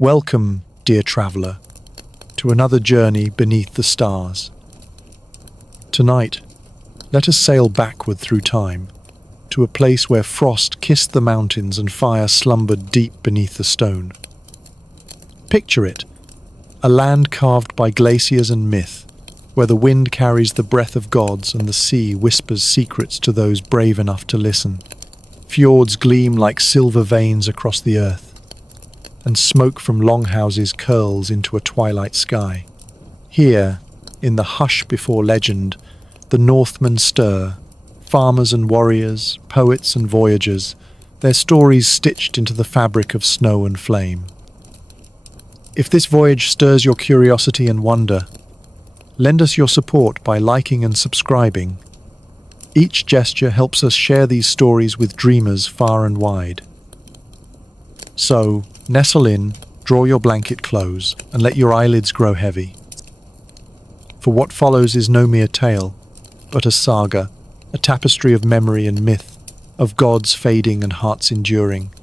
Welcome, dear traveller, to another journey beneath the stars. Tonight, let us sail backward through time, to a place where frost kissed the mountains and fire slumbered deep beneath the stone. Picture it, a land carved by glaciers and myth, where the wind carries the breath of gods and the sea whispers secrets to those brave enough to listen. Fjords gleam like silver veins across the earth, and smoke from longhouses curls into a twilight sky. Here, in the hush before legend, the Northmen stir, farmers and warriors, poets and voyagers, their stories stitched into the fabric of snow and flame. If this voyage stirs your curiosity and wonder, lend us your support by liking and subscribing. Each gesture helps us share these stories with dreamers far and wide. So, nestle in, draw your blanket close, and let your eyelids grow heavy. For what follows is no mere tale, but a saga, a tapestry of memory and myth, of gods fading and hearts enduring.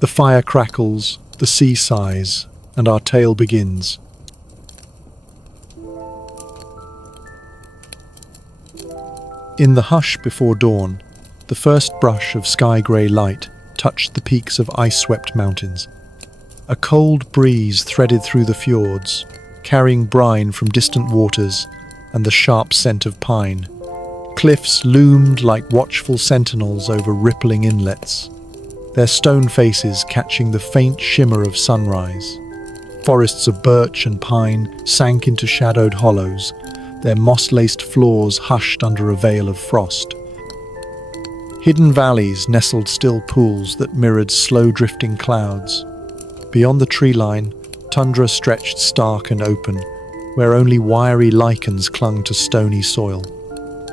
The fire crackles, the sea sighs, and our tale begins. In the hush before dawn, the first brush of sky-grey light touched the peaks of ice-swept mountains. A cold breeze threaded through the fjords, carrying brine from distant waters and the sharp scent of pine. Cliffs loomed like watchful sentinels over rippling inlets, their stone faces catching the faint shimmer of sunrise. Forests of birch and pine sank into shadowed hollows, their moss-laced floors hushed under a veil of frost. Hidden valleys nestled still pools that mirrored slow-drifting clouds. Beyond the tree line, tundra stretched stark and open, where only wiry lichens clung to stony soil.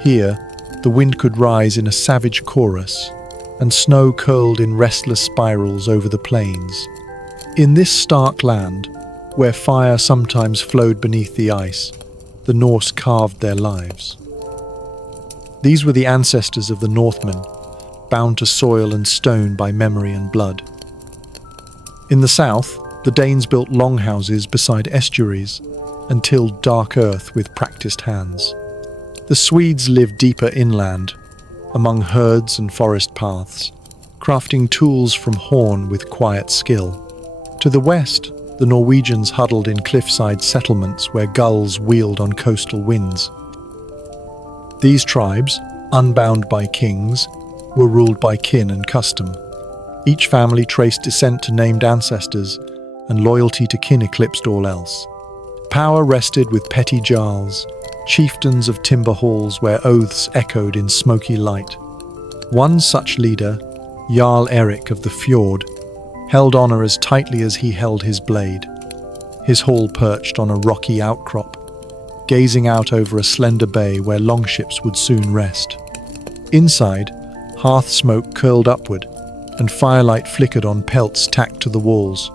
Here, the wind could rise in a savage chorus, and snow curled in restless spirals over the plains. In this stark land, where fire sometimes flowed beneath the ice, the Norse carved their lives. These were the ancestors of the Northmen, bound to soil and stone by memory and blood. In the south, the Danes built longhouses beside estuaries and tilled dark earth with practiced hands. The Swedes lived deeper inland, among herds and forest paths, crafting tools from horn with quiet skill. To the west, the Norwegians huddled in cliffside settlements where gulls wheeled on coastal winds. These tribes, unbound by kings, were ruled by kin and custom. Each family traced descent to named ancestors, and loyalty to kin eclipsed all else. Power rested with petty jarls, chieftains of timber halls where oaths echoed in smoky light. One such leader, Jarl Erik of the Fjord, held honor as tightly as he held his blade. His hall perched on a rocky outcrop, gazing out over a slender bay where longships would soon rest. Inside, hearth smoke curled upward, and firelight flickered on pelts tacked to the walls.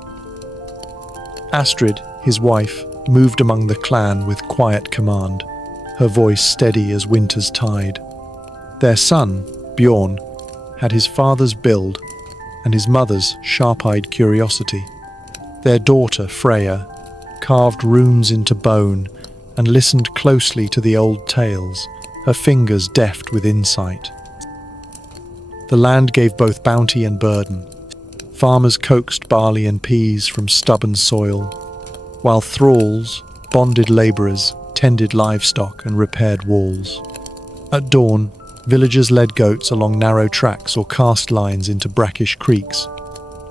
Astrid, his wife, moved among the clan with quiet command, her voice steady as winter's tide. Their son, Bjorn, had his father's build and his mother's sharp-eyed curiosity. Their daughter, Freya, carved runes into bone and listened closely to the old tales, her fingers deft with insight. The land gave both bounty and burden. Farmers coaxed barley and peas from stubborn soil, while thralls, bonded labourers, tended livestock and repaired walls. At dawn, villagers led goats along narrow tracks or cast lines into brackish creeks.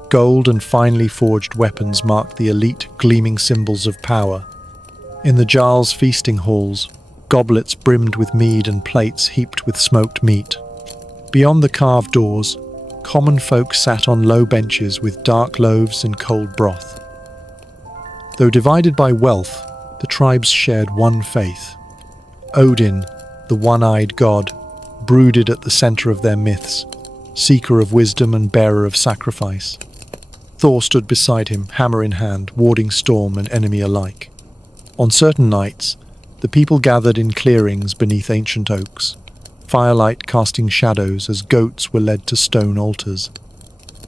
Gold and finely forged weapons marked the elite, gleaming symbols of power. In the jarls' feasting halls, goblets brimmed with mead and plates heaped with smoked meat. Beyond the carved doors, common folk sat on low benches with dark loaves and cold broth. Though divided by wealth, the tribes shared one faith. Odin, the one-eyed god, brooded at the center of their myths, seeker of wisdom and bearer of sacrifice. Thor stood beside him, hammer in hand, warding storm and enemy alike. On certain nights, the people gathered in clearings beneath ancient oaks, firelight casting shadows as goats were led to stone altars.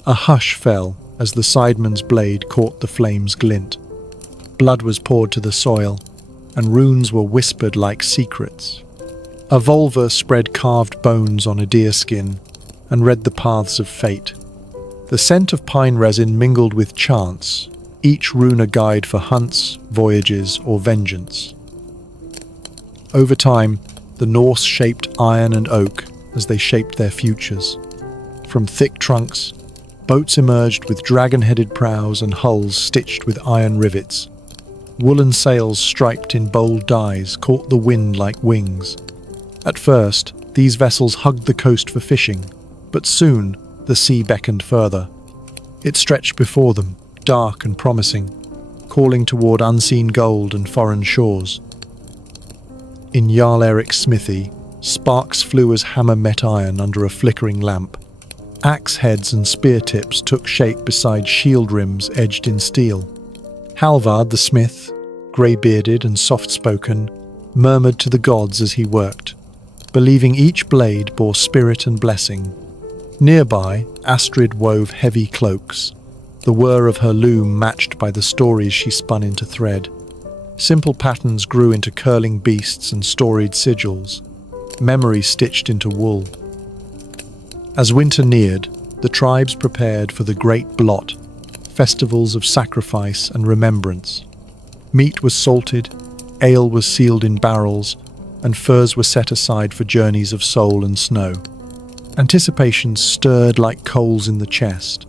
A hush fell as the sideman's blade caught the flame's glint. Blood was poured to the soil, and runes were whispered like secrets. A vulva spread carved bones on a deerskin and read the paths of fate. The scent of pine resin mingled with chants, each rune a guide for hunts, voyages, or vengeance. Over time, the Norse shaped iron and oak as they shaped their futures. From thick trunks, boats emerged with dragon-headed prows and hulls stitched with iron rivets. Woolen sails striped in bold dyes caught the wind like wings. At first, these vessels hugged the coast for fishing, but soon the sea beckoned further. It stretched before them, dark and promising, calling toward unseen gold and foreign shores. In Jarl Eric's smithy, sparks flew as hammer met iron under a flickering lamp. Axe heads and spear tips took shape beside shield rims edged in steel. Halvard the smith, grey-bearded and soft-spoken, murmured to the gods as he worked, believing each blade bore spirit and blessing. Nearby, Astrid wove heavy cloaks, the whir of her loom matched by the stories she spun into thread. Simple patterns grew into curling beasts and storied sigils, memories stitched into wool. As winter neared, the tribes prepared for the Great Blot, festivals of sacrifice and remembrance. Meat was salted, ale was sealed in barrels, and furs were set aside for journeys of soul and snow. Anticipation stirred like coals in the chest,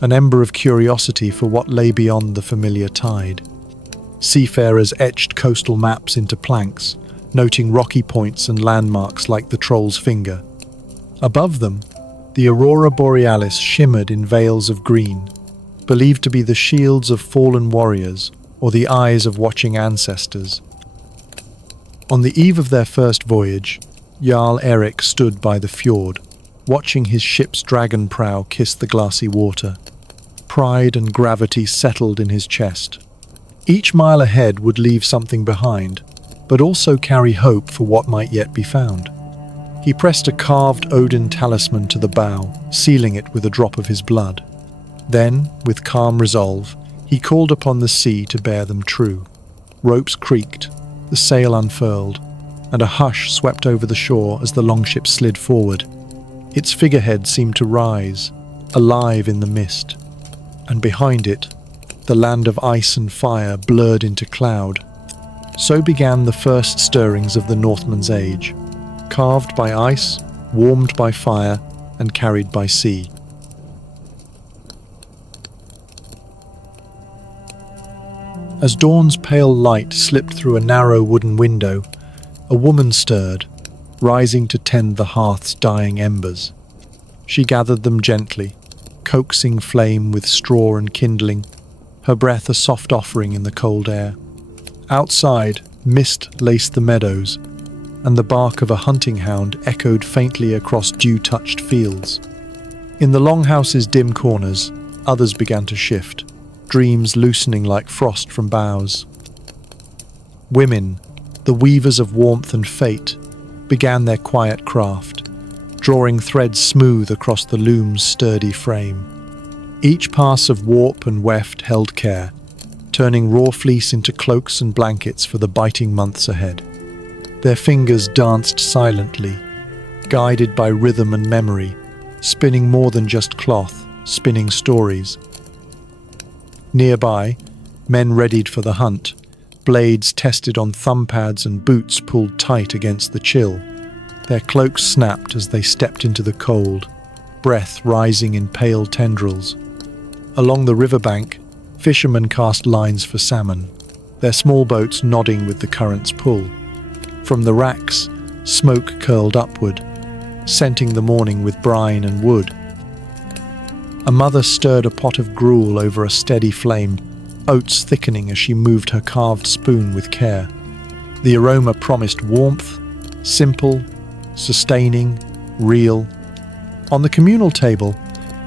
an ember of curiosity for what lay beyond the familiar tide. Seafarers etched coastal maps into planks, noting rocky points and landmarks like the troll's finger. Above them, the aurora borealis shimmered in veils of green, believed to be the shields of fallen warriors or the eyes of watching ancestors. On the eve of their first voyage, Jarl Eric stood by the fjord, watching his ship's dragon prow kiss the glassy water. Pride and gravity settled in his chest. Each mile ahead would leave something behind, but also carry hope for what might yet be found. He pressed a carved Odin talisman to the bow, sealing it with a drop of his blood. Then, with calm resolve, he called upon the sea to bear them true. Ropes creaked, the sail unfurled, and a hush swept over the shore as the longship slid forward. Its figurehead seemed to rise, alive in the mist, and behind it, the land of ice and fire blurred into cloud. So began the first stirrings of the Northmen's age, carved by ice, warmed by fire, and carried by sea. As dawn's pale light slipped through a narrow wooden window, a woman stirred, rising to tend the hearth's dying embers. She gathered them gently, coaxing flame with straw and kindling, her breath a soft offering in the cold air. Outside, mist laced the meadows, and the bark of a hunting hound echoed faintly across dew-touched fields. In the longhouse's dim corners, others began to shift, dreams loosening like frost from boughs. Women, the weavers of warmth and fate, began their quiet craft, drawing threads smooth across the loom's sturdy frame. Each pass of warp and weft held care, turning raw fleece into cloaks and blankets for the biting months ahead. Their fingers danced silently, guided by rhythm and memory, spinning more than just cloth, spinning stories. Nearby, men readied for the hunt, blades tested on thumb pads and boots pulled tight against the chill. Their cloaks snapped as they stepped into the cold, breath rising in pale tendrils. Along the riverbank, fishermen cast lines for salmon, their small boats nodding with the current's pull. From the racks, smoke curled upward, scenting the morning with brine and wood. A mother stirred a pot of gruel over a steady flame, oats thickening as she moved her carved spoon with care. The aroma promised warmth, simple, sustaining, real. On the communal table,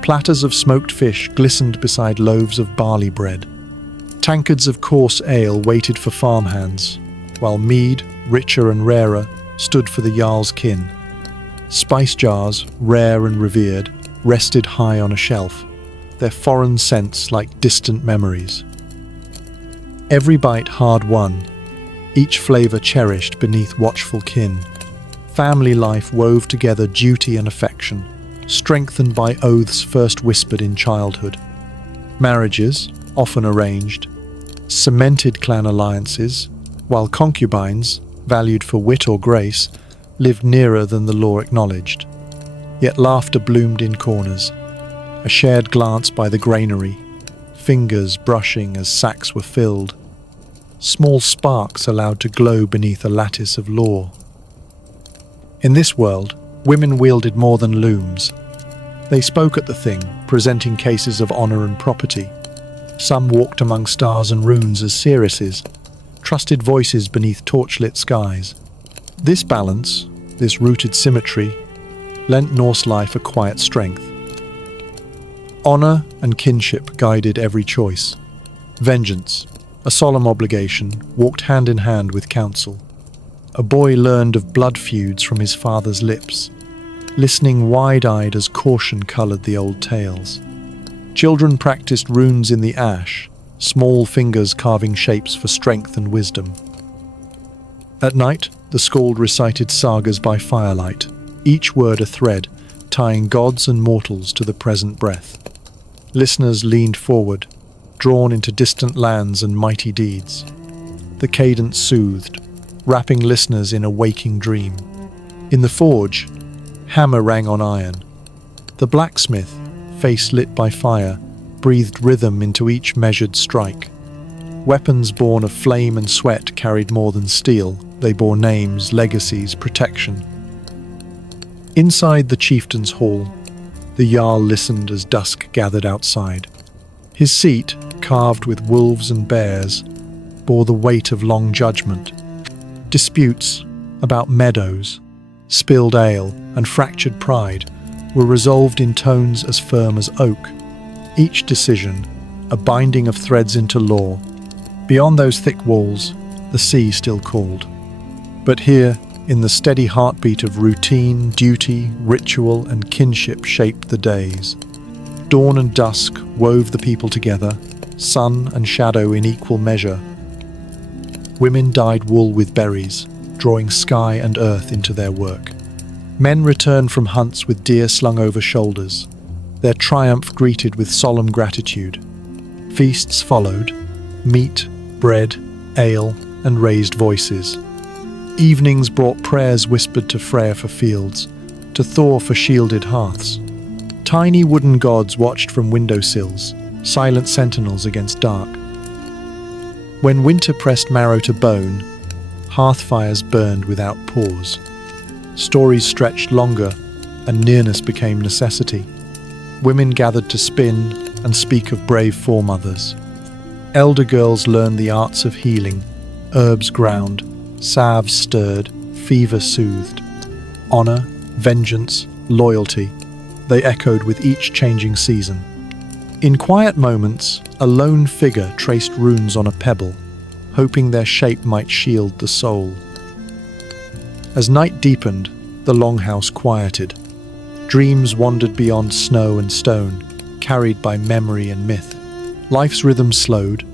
platters of smoked fish glistened beside loaves of barley bread. Tankards of coarse ale waited for farmhands, while mead, richer and rarer, stood for the Jarl's kin. Spice jars, rare and revered, rested high on a shelf, their foreign scents like distant memories. Every bite hard-won, each flavor cherished beneath watchful kin. Family life wove together duty and affection, strengthened by oaths first whispered in childhood. Marriages, often arranged, cemented clan alliances, while concubines, valued for wit or grace, lived nearer than the law acknowledged. Yet laughter bloomed in corners, a shared glance by the granary, fingers brushing as sacks were filled, small sparks allowed to glow beneath a lattice of lore. In this world, women wielded more than looms. They spoke at the thing, presenting cases of honor and property. Some walked among stars and runes as seeresses, trusted voices beneath torchlit skies. This balance, this rooted symmetry, lent Norse life a quiet strength. Honor and kinship guided every choice. Vengeance, a solemn obligation, walked hand in hand with counsel. A boy learned of blood feuds from his father's lips, listening wide-eyed as caution colored the old tales. Children practiced runes in the ash, small fingers carving shapes for strength and wisdom. At night, the skald recited sagas by firelight, each word a thread, tying gods and mortals to the present breath. Listeners leaned forward, drawn into distant lands and mighty deeds. The cadence soothed, wrapping listeners in a waking dream. In the forge, hammer rang on iron. The blacksmith, face lit by fire, breathed rhythm into each measured strike. Weapons born of flame and sweat carried more than steel. They bore names, legacies, protection. Inside the chieftain's hall, the Jarl listened as dusk gathered outside. His seat, carved with wolves and bears, bore the weight of long judgment. Disputes about meadows, spilled ale, and fractured pride were resolved in tones as firm as oak. Each decision, a binding of threads into law. Beyond those thick walls, the sea still called. But here, in the steady heartbeat of routine, duty, ritual, and kinship shaped the days. Dawn and dusk wove the people together, sun and shadow in equal measure. Women dyed wool with berries, drawing sky and earth into their work. Men returned from hunts with deer slung over shoulders, their triumph greeted with solemn gratitude. Feasts followed, meat, bread, ale, and raised voices. Evenings brought prayers whispered to Freyr for fields, to Thor for shielded hearths. Tiny wooden gods watched from windowsills, silent sentinels against dark. When winter pressed marrow to bone, hearth fires burned without pause. Stories stretched longer, and nearness became necessity. Women gathered to spin and speak of brave foremothers. Elder girls learned the arts of healing, herbs ground, salves stirred, fever soothed. Honor, vengeance, loyalty, they echoed with each changing season. In quiet moments, a lone figure traced runes on a pebble, hoping their shape might shield the soul. As night deepened, the longhouse quieted. Dreams wandered beyond snow and stone, carried by memory and myth. Life's rhythm slowed,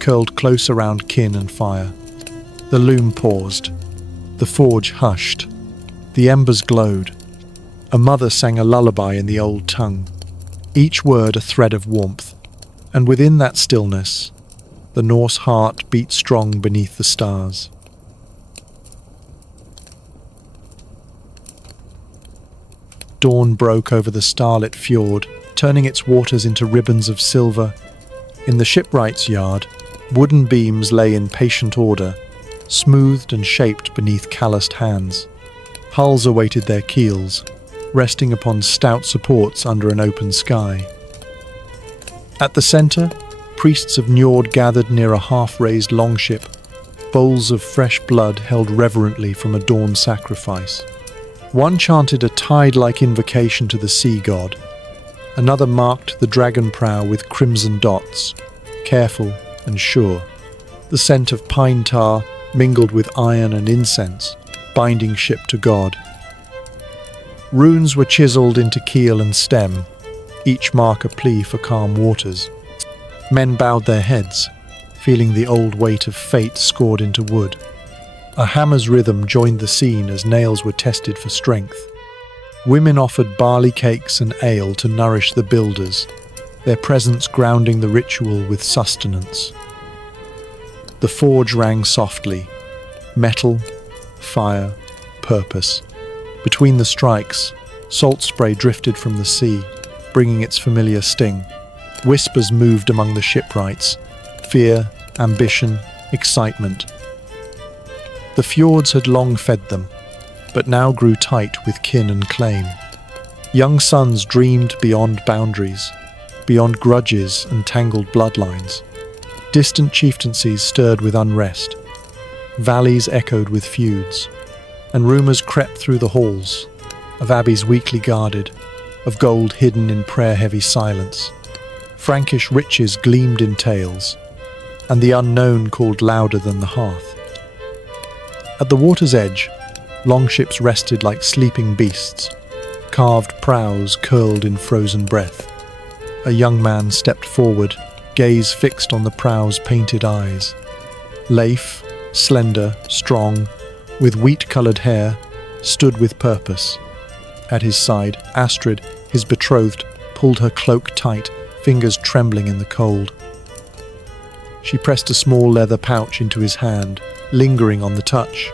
curled close around kin and fire. The loom paused. The forge hushed. The embers glowed. A mother sang a lullaby in the old tongue, each word a thread of warmth. And within that stillness, the Norse heart beat strong beneath the stars. Dawn broke over the starlit fjord, turning its waters into ribbons of silver. In the shipwright's yard, wooden beams lay in patient order, smoothed and shaped beneath calloused hands. Hulls awaited their keels, resting upon stout supports under an open sky. At the centre, priests of Njord gathered near a half-raised longship, bowls of fresh blood held reverently from a dawn sacrifice. One chanted a tide-like invocation to the sea god. Another marked the dragon prow with crimson dots, careful and sure. The scent of pine tar mingled with iron and incense, binding ship to God. Runes were chiseled into keel and stem, each mark a plea for calm waters. Men bowed their heads, feeling the old weight of fate scored into wood. A hammer's rhythm joined the scene as nails were tested for strength. Women offered barley cakes and ale to nourish the builders, their presence grounding the ritual with sustenance. The forge rang softly. Metal, fire, purpose. Between the strikes, salt spray drifted from the sea, bringing its familiar sting. Whispers moved among the shipwrights. Fear, ambition, excitement. The fjords had long fed them, but now grew tight with kin and claim. Young sons dreamed beyond boundaries, beyond grudges and tangled bloodlines. Distant chieftaincies stirred with unrest. Valleys echoed with feuds, and rumours crept through the halls, of abbeys weakly guarded, of gold hidden in prayer-heavy silence. Frankish riches gleamed in tales, and the unknown called louder than the hearth. At the water's edge, longships rested like sleeping beasts, carved prows curled in frozen breath. A young man stepped forward, gaze fixed on the prow's painted eyes. Leif, slender, strong, with wheat-coloured hair, stood with purpose. At his side, Astrid, his betrothed, pulled her cloak tight, fingers trembling in the cold. She pressed a small leather pouch into his hand, lingering on the touch.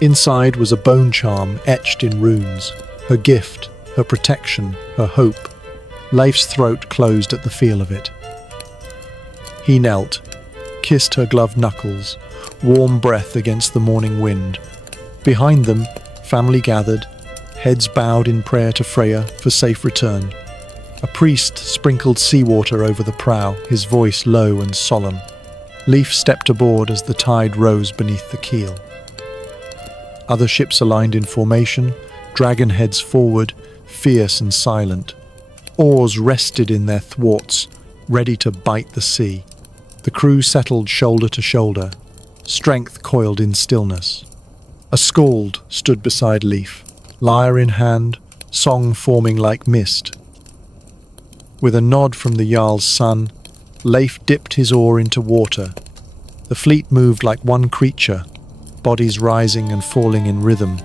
Inside was a bone charm etched in runes, her gift, her protection, her hope. Leif's throat closed at the feel of it. He knelt, kissed her gloved knuckles, warm breath against the morning wind. Behind them, family gathered, heads bowed in prayer to Freya for safe return. A priest sprinkled seawater over the prow, his voice low and solemn. Leif stepped aboard as the tide rose beneath the keel. Other ships aligned in formation, dragon heads forward, fierce and silent. Oars rested in their thwarts, ready to bite the sea. The crew settled shoulder to shoulder, strength coiled in stillness. A skald stood beside Leif, lyre in hand, song forming like mist. With a nod from the Jarl's son, Leif dipped his oar into water. The fleet moved like one creature, bodies rising and falling in rhythm.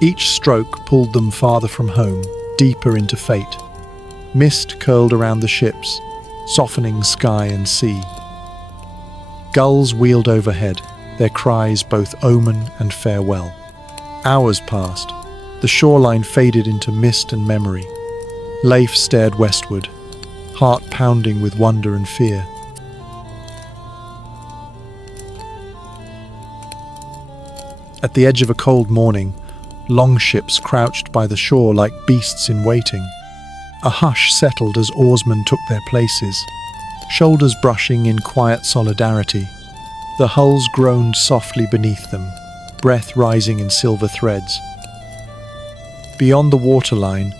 Each stroke pulled them farther from home, deeper into fate. Mist curled around the ships, softening sky and sea. Gulls wheeled overhead, their cries both omen and farewell. Hours passed. The shoreline faded into mist and memory. Leif stared westward, heart pounding with wonder and fear. At the edge of a cold morning, longships crouched by the shore like beasts in waiting. A hush settled as oarsmen took their places, shoulders brushing in quiet solidarity. The hulls groaned softly beneath them, breath rising in silver threads. Beyond the waterline,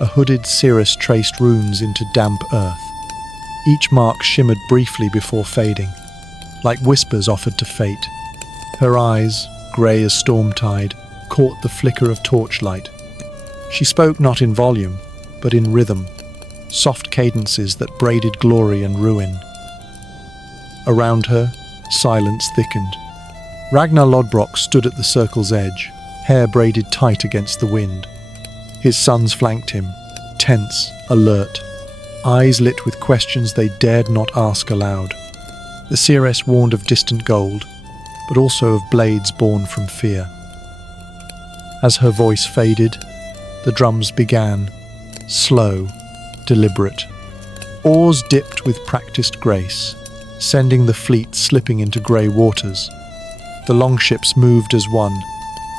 a hooded cirrus traced runes into damp earth. Each mark shimmered briefly before fading, like whispers offered to fate. Her eyes, grey as storm tide, caught the flicker of torchlight. She spoke not in volume, but in rhythm, soft cadences that braided glory and ruin. Around her, silence thickened. Ragnar Lodbrok stood at the circle's edge, hair braided tight against the wind. His sons flanked him, tense, alert, eyes lit with questions they dared not ask aloud. The seeress warned of distant gold, but also of blades born from fear. As her voice faded, the drums began, slow, deliberate. Oars dipped with practiced grace, sending the fleet slipping into grey waters. The longships moved as one,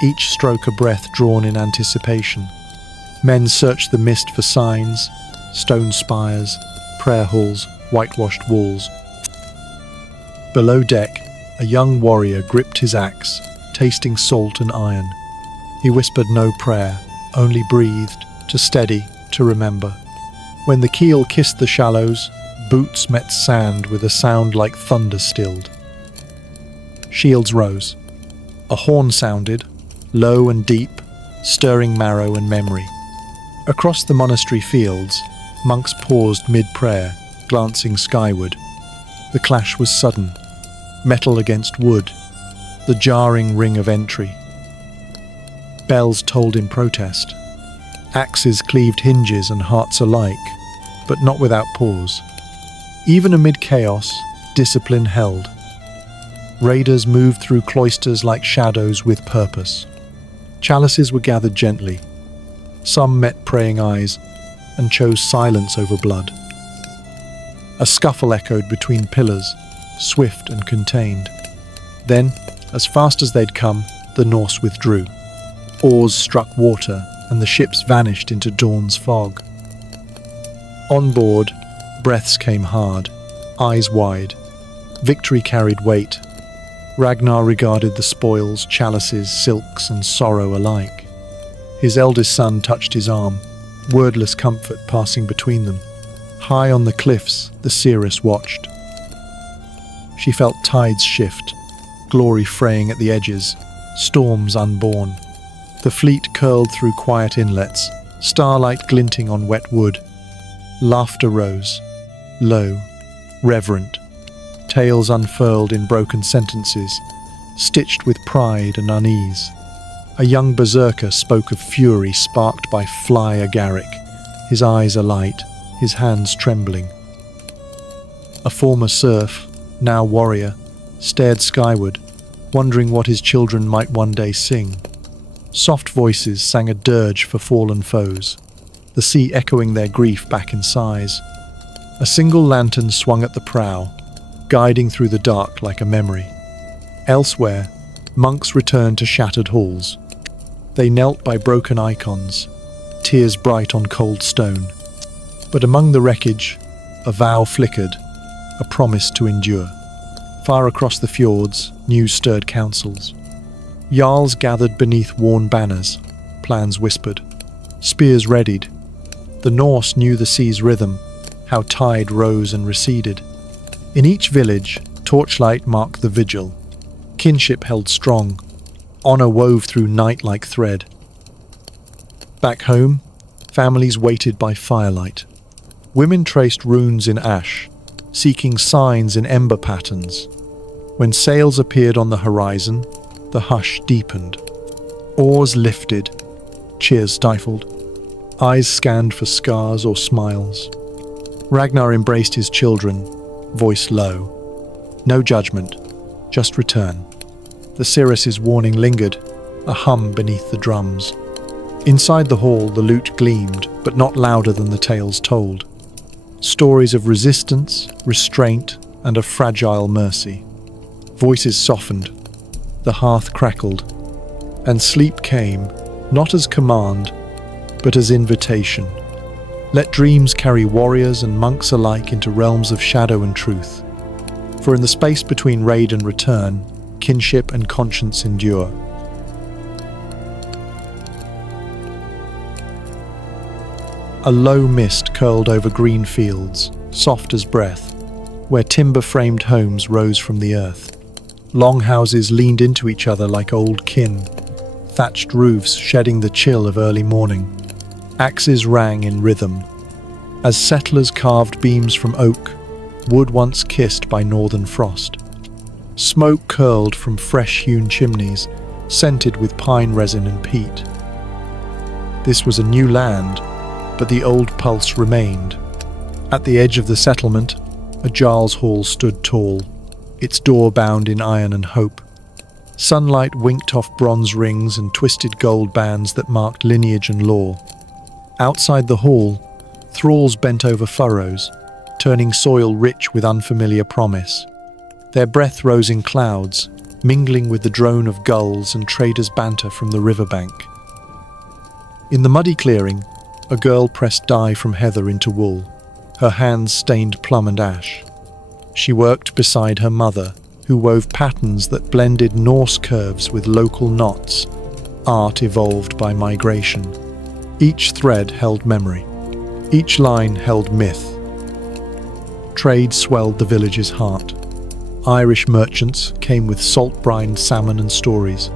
each stroke a breath drawn in anticipation. Men searched the mist for signs, stone spires, prayer halls, whitewashed walls. Below deck, a young warrior gripped his axe, tasting salt and iron. He whispered no prayer, only breathed, to steady, to remember. When the keel kissed the shallows, boots met sand with a sound like thunder stilled. Shields rose. A horn sounded, low and deep, stirring marrow and memory. Across the monastery fields, Monks paused mid-prayer, glancing skyward. The clash was sudden. Metal against wood. The jarring ring of entry. Bells tolled in protest. Axes cleaved hinges and hearts alike, but not without pause. Even amid chaos, discipline held. Raiders moved through cloisters like shadows with purpose. Chalices were gathered gently. Some met praying eyes and chose silence over blood. A scuffle echoed between pillars, swift and contained. Then, as fast as they'd come, the Norse withdrew. Oars struck water, and the ships vanished into dawn's fog. On board, breaths came hard, eyes wide. Victory carried weight. Ragnar regarded the spoils, chalices, silks, and sorrow alike. His eldest son touched his arm, wordless comfort passing between them. High on the cliffs, the seeress watched. She felt tides shift, glory fraying at the edges, storms unborn. The fleet curled through quiet inlets, starlight glinting on wet wood. Laughter rose, low, reverent. Tales unfurled in broken sentences, stitched with pride and unease. A young berserker spoke of fury sparked by fly agaric, his eyes alight, his hands trembling. A former serf, now warrior, stared skyward, wondering what his children might one day sing. Soft voices sang a dirge for fallen foes, the sea echoing their grief back in sighs. A single lantern swung at the prow, guiding through the dark like a memory. Elsewhere, monks returned to shattered halls. They knelt by broken icons, tears bright on cold stone. But among the wreckage, a vow flickered, a promise to endure. Far across the fjords, news stirred councils. Jarls gathered beneath worn banners, plans whispered. Spears readied. The Norse knew the sea's rhythm, how tide rose and receded. In each village, torchlight marked the vigil. Kinship held strong, honor wove through night like thread. Back home, families waited by firelight. Women traced runes in ash, seeking signs in ember patterns. When sails appeared on the horizon, the hush deepened. Oars lifted, cheers stifled. Eyes scanned for scars or smiles. Ragnar embraced his children, voice low. No judgment, just return. The seeress's warning lingered, a hum beneath the drums. Inside the hall, the lute gleamed, but not louder than the tales told. Stories of resistance, restraint, and of fragile mercy. Voices softened. The hearth crackled, and sleep came, not as command, but as invitation. Let dreams carry warriors and monks alike into realms of shadow and truth. For in the space between raid and return, kinship and conscience endure. A low mist curled over green fields, soft as breath, where timber-framed homes rose from the earth. Long houses leaned into each other like old kin, thatched roofs shedding the chill of early morning. Axes rang in rhythm. As settlers carved beams from oak, wood once kissed by northern frost. Smoke curled from fresh-hewn chimneys, scented with pine resin and peat. This was a new land, but the old pulse remained. At the edge of the settlement, a Jarl's hall stood tall, its door bound in iron and hope. Sunlight winked off bronze rings and twisted gold bands that marked lineage and lore. Outside the hall, thralls bent over furrows, turning soil rich with unfamiliar promise. Their breath rose in clouds, mingling with the drone of gulls and traders' banter from the riverbank. In the muddy clearing, a girl pressed dye from heather into wool, her hands stained plum and ash. She worked beside her mother, who wove patterns that blended Norse curves with local knots, art evolved by migration. Each thread held memory. Each line held myth. Trade swelled the village's heart. Irish merchants came with salt-brined salmon and stories.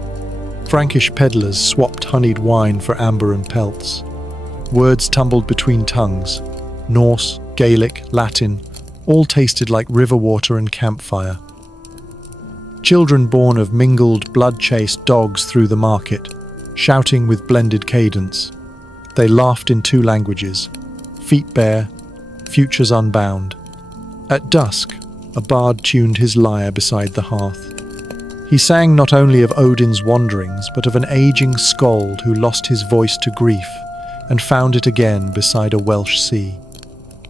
Frankish peddlers swapped honeyed wine for amber and pelts. Words tumbled between tongues. Norse, Gaelic, Latin, all tasted like river water and campfire. Children born of mingled blood chased dogs through the market, shouting with blended cadence. They laughed in two languages, feet bare, futures unbound. At dusk, a bard tuned his lyre beside the hearth. He sang not only of Odin's wanderings, but of an aging skald who lost his voice to grief and found it again beside a Welsh sea.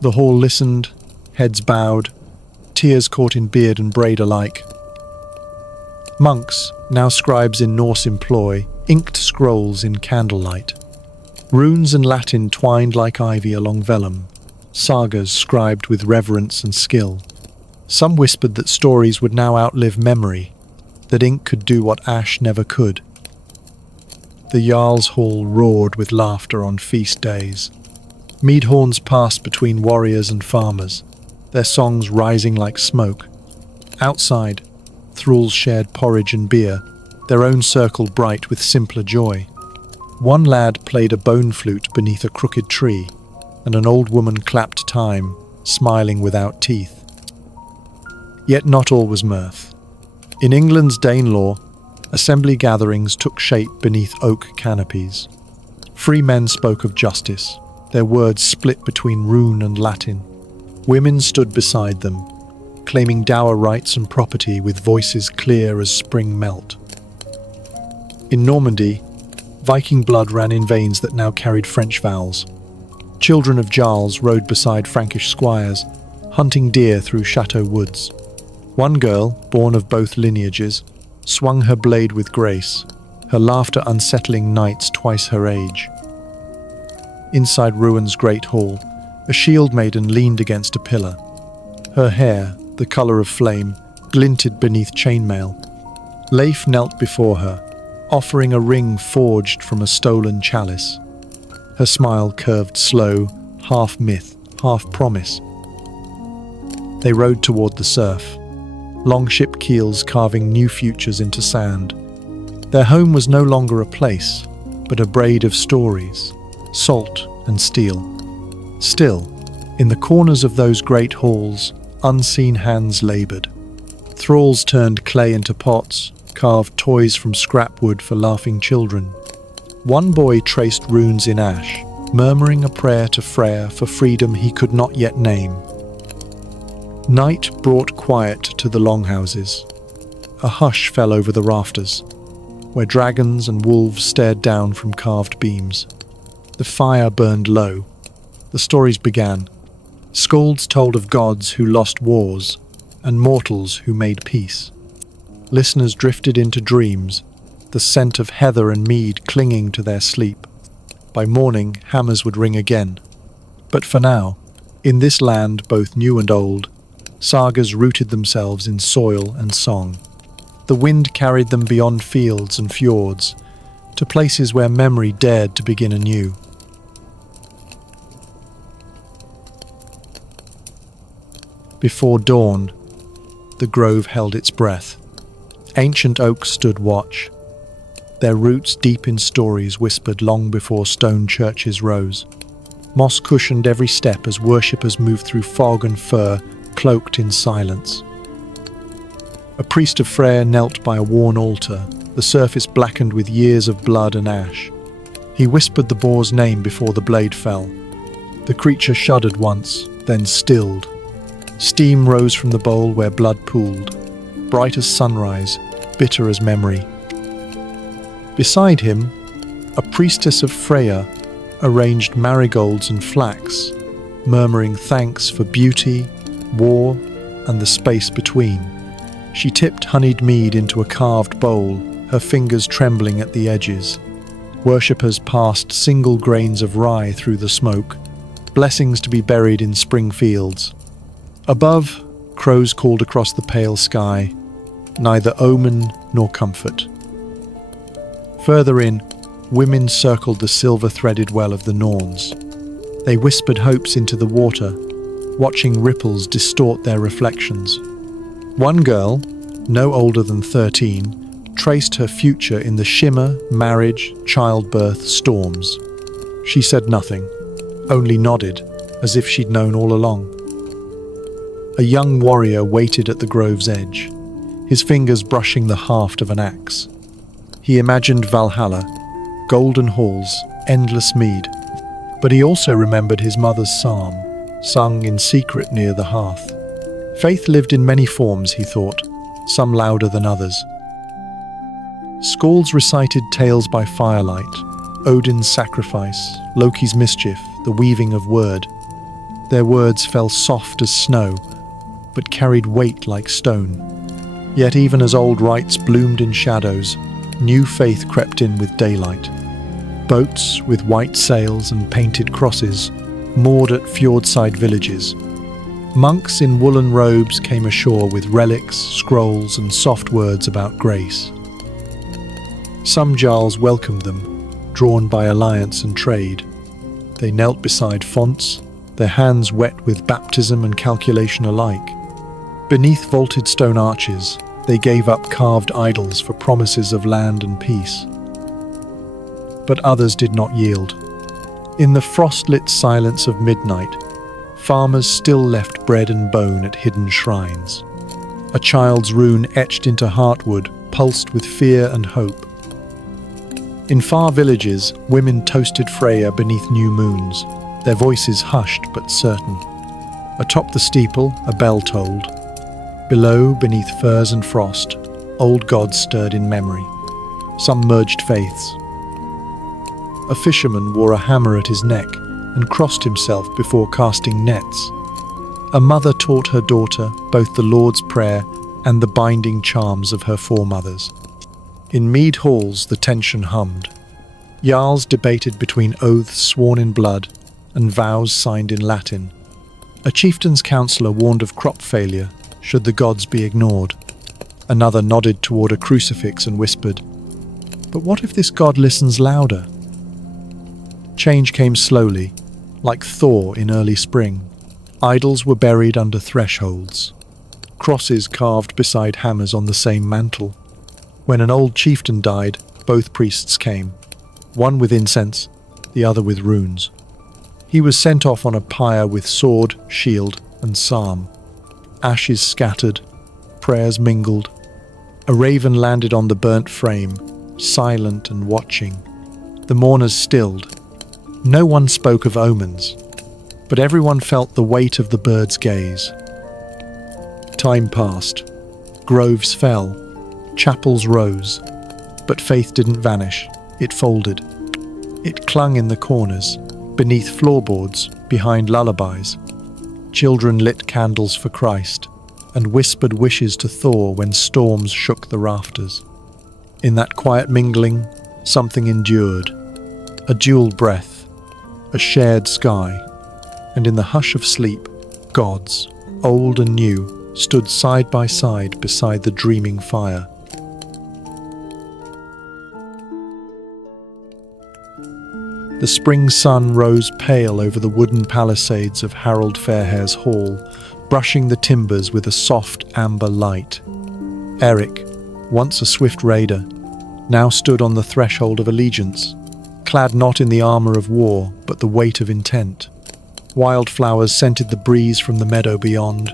The hall listened, heads bowed, tears caught in beard and braid alike. Monks, now scribes in Norse employ, inked scrolls in candlelight. Runes and Latin twined like ivy along vellum, sagas scribed with reverence and skill. Some whispered that stories would now outlive memory, that ink could do what ash never could. The Jarl's hall roared with laughter on feast days. Mead horns passed between warriors and farmers, their songs rising like smoke. Outside, thralls shared porridge and beer, their own circle bright with simpler joy. One lad played a bone flute beneath a crooked tree, and an old woman clapped time, smiling without teeth. Yet not all was mirth. In England's Danelaw, assembly gatherings took shape beneath oak canopies. Free men spoke of justice, their words split between rune and Latin. Women stood beside them, claiming dower rights and property with voices clear as spring melt. In Normandy, Viking blood ran in veins that now carried French vowels. Children of jarls rode beside Frankish squires, hunting deer through chateau woods. One girl, born of both lineages, swung her blade with grace, her laughter unsettling knights twice her age. Inside Ruin's great hall, a shield maiden leaned against a pillar. Her hair, the colour of flame, glinted beneath chainmail. Leif knelt before her, offering a ring forged from a stolen chalice. Her smile curved slow, half myth, half promise. They rode toward the surf, longship keels carving new futures into sand. Their home was no longer a place, but a braid of stories, salt and steel. Still, in the corners of those great halls, unseen hands laboured. Thralls turned clay into pots, carved toys from scrap wood for laughing children. One boy traced runes in ash, murmuring a prayer to Freya for freedom he could not yet name. Night brought quiet to the longhouses. A hush fell over the rafters, where dragons and wolves stared down from carved beams. The fire burned low. The stories began. Skalds told of gods who lost wars, and mortals who made peace. Listeners drifted into dreams, the scent of heather and mead clinging to their sleep. By morning, hammers would ring again. But for now, in this land both new and old, sagas rooted themselves in soil and song. The wind carried them beyond fields and fjords, to places where memory dared to begin anew. Before dawn, the grove held its breath. Ancient oaks stood watch, their roots deep in stories whispered long before stone churches rose. Moss cushioned every step as worshippers moved through fog and fir, cloaked in silence. A priest of Freya knelt by a worn altar, the surface blackened with years of blood and ash. He whispered the boar's name before the blade fell. The creature shuddered once, then stilled. Steam rose from the bowl where blood pooled, bright as sunrise, bitter as memory. Beside him, a priestess of Freya arranged marigolds and flax, murmuring thanks for beauty, war, and the space between. She tipped honeyed mead into a carved bowl, her fingers trembling at the edges. Worshippers passed single grains of rye through the smoke, blessings to be buried in spring fields. Above, crows called across the pale sky, neither omen nor comfort. Further in, women circled the silver-threaded well of the Norns. They whispered hopes into the water, watching ripples distort their reflections. One girl, no older than 13, traced her future in the shimmer, marriage, childbirth storms. She said nothing, only nodded, as if she'd known all along. A young warrior waited at the grove's edge, his fingers brushing the haft of an axe. He imagined Valhalla, golden halls, endless mead, but he also remembered his mother's psalm, sung in secret near the hearth. Faith lived in many forms, he thought, some louder than others. Skalds recited tales by firelight, Odin's sacrifice, Loki's mischief, the weaving of word. Their words fell soft as snow, but carried weight like stone. Yet even as old rites bloomed in shadows, new faith crept in with daylight. Boats with white sails and painted crosses moored at fjordside villages. Monks in woolen robes came ashore with relics, scrolls, and soft words about grace. Some jarls welcomed them, drawn by alliance and trade. They knelt beside fonts, their hands wet with baptism and calculation alike. Beneath vaulted stone arches, they gave up carved idols for promises of land and peace. But others did not yield. In the frost-lit silence of midnight, farmers still left bread and bone at hidden shrines. A child's rune etched into heartwood pulsed with fear and hope. In far villages, women toasted Freya beneath new moons, their voices hushed but certain. Atop the steeple, a bell tolled. Below, beneath furs and frost, old gods stirred in memory. Some merged faiths. A fisherman wore a hammer at his neck and crossed himself before casting nets. A mother taught her daughter both the Lord's Prayer and the binding charms of her foremothers. In mead halls the tension hummed. Jarls debated between oaths sworn in blood and vows signed in Latin. A chieftain's counsellor warned of crop failure should the gods be ignored. Another nodded toward a crucifix and whispered, "But what if this god listens louder?" Change came slowly, like thaw in early spring. Idols were buried under thresholds. Crosses carved beside hammers on the same mantle. When an old chieftain died, both priests came, one with incense, the other with runes. He was sent off on a pyre with sword, shield, and psalm. Ashes scattered, prayers mingled. A raven landed on the burnt frame, silent and watching. The mourners stilled. No one spoke of omens, but everyone felt the weight of the bird's gaze. Time passed. Groves fell. Chapels rose. But faith didn't vanish. It folded. It clung in the corners, beneath floorboards, behind lullabies. Children lit candles for Christ and whispered wishes to Thor when storms shook the rafters. In that quiet mingling, something endured. A dual breath, a shared sky, and in the hush of sleep, gods, old and new, stood side by side beside the dreaming fire. The spring sun rose pale over the wooden palisades of Harold Fairhair's hall, brushing the timbers with a soft amber light. Eric, once a swift raider, now stood on the threshold of allegiance, clad not in the armour of war, but the weight of intent. Wildflowers scented the breeze from the meadow beyond,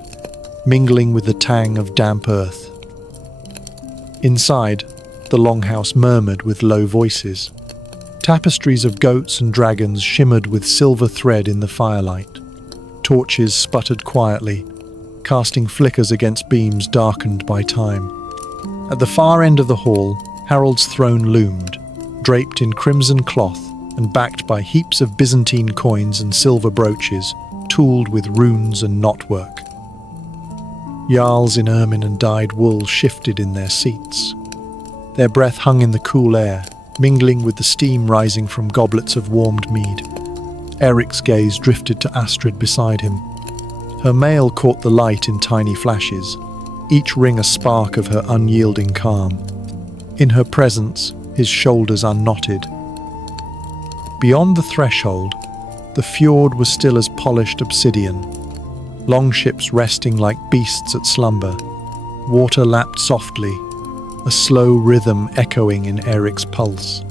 mingling with the tang of damp earth. Inside, the longhouse murmured with low voices. Tapestries of goats and dragons shimmered with silver thread in the firelight. Torches sputtered quietly, casting flickers against beams darkened by time. At the far end of the hall, Harold's throne loomed, draped in crimson cloth and backed by heaps of Byzantine coins and silver brooches, tooled with runes and knotwork. Jarls in ermine and dyed wool shifted in their seats. Their breath hung in the cool air, mingling with the steam rising from goblets of warmed mead. Eric's gaze drifted to Astrid beside him. Her mail caught the light in tiny flashes, each ring a spark of her unyielding calm. In her presence, his shoulders unknotted. Beyond the threshold, the fjord was still as polished obsidian. Longships resting like beasts at slumber. Water lapped softly, a slow rhythm echoing in Eric's pulse.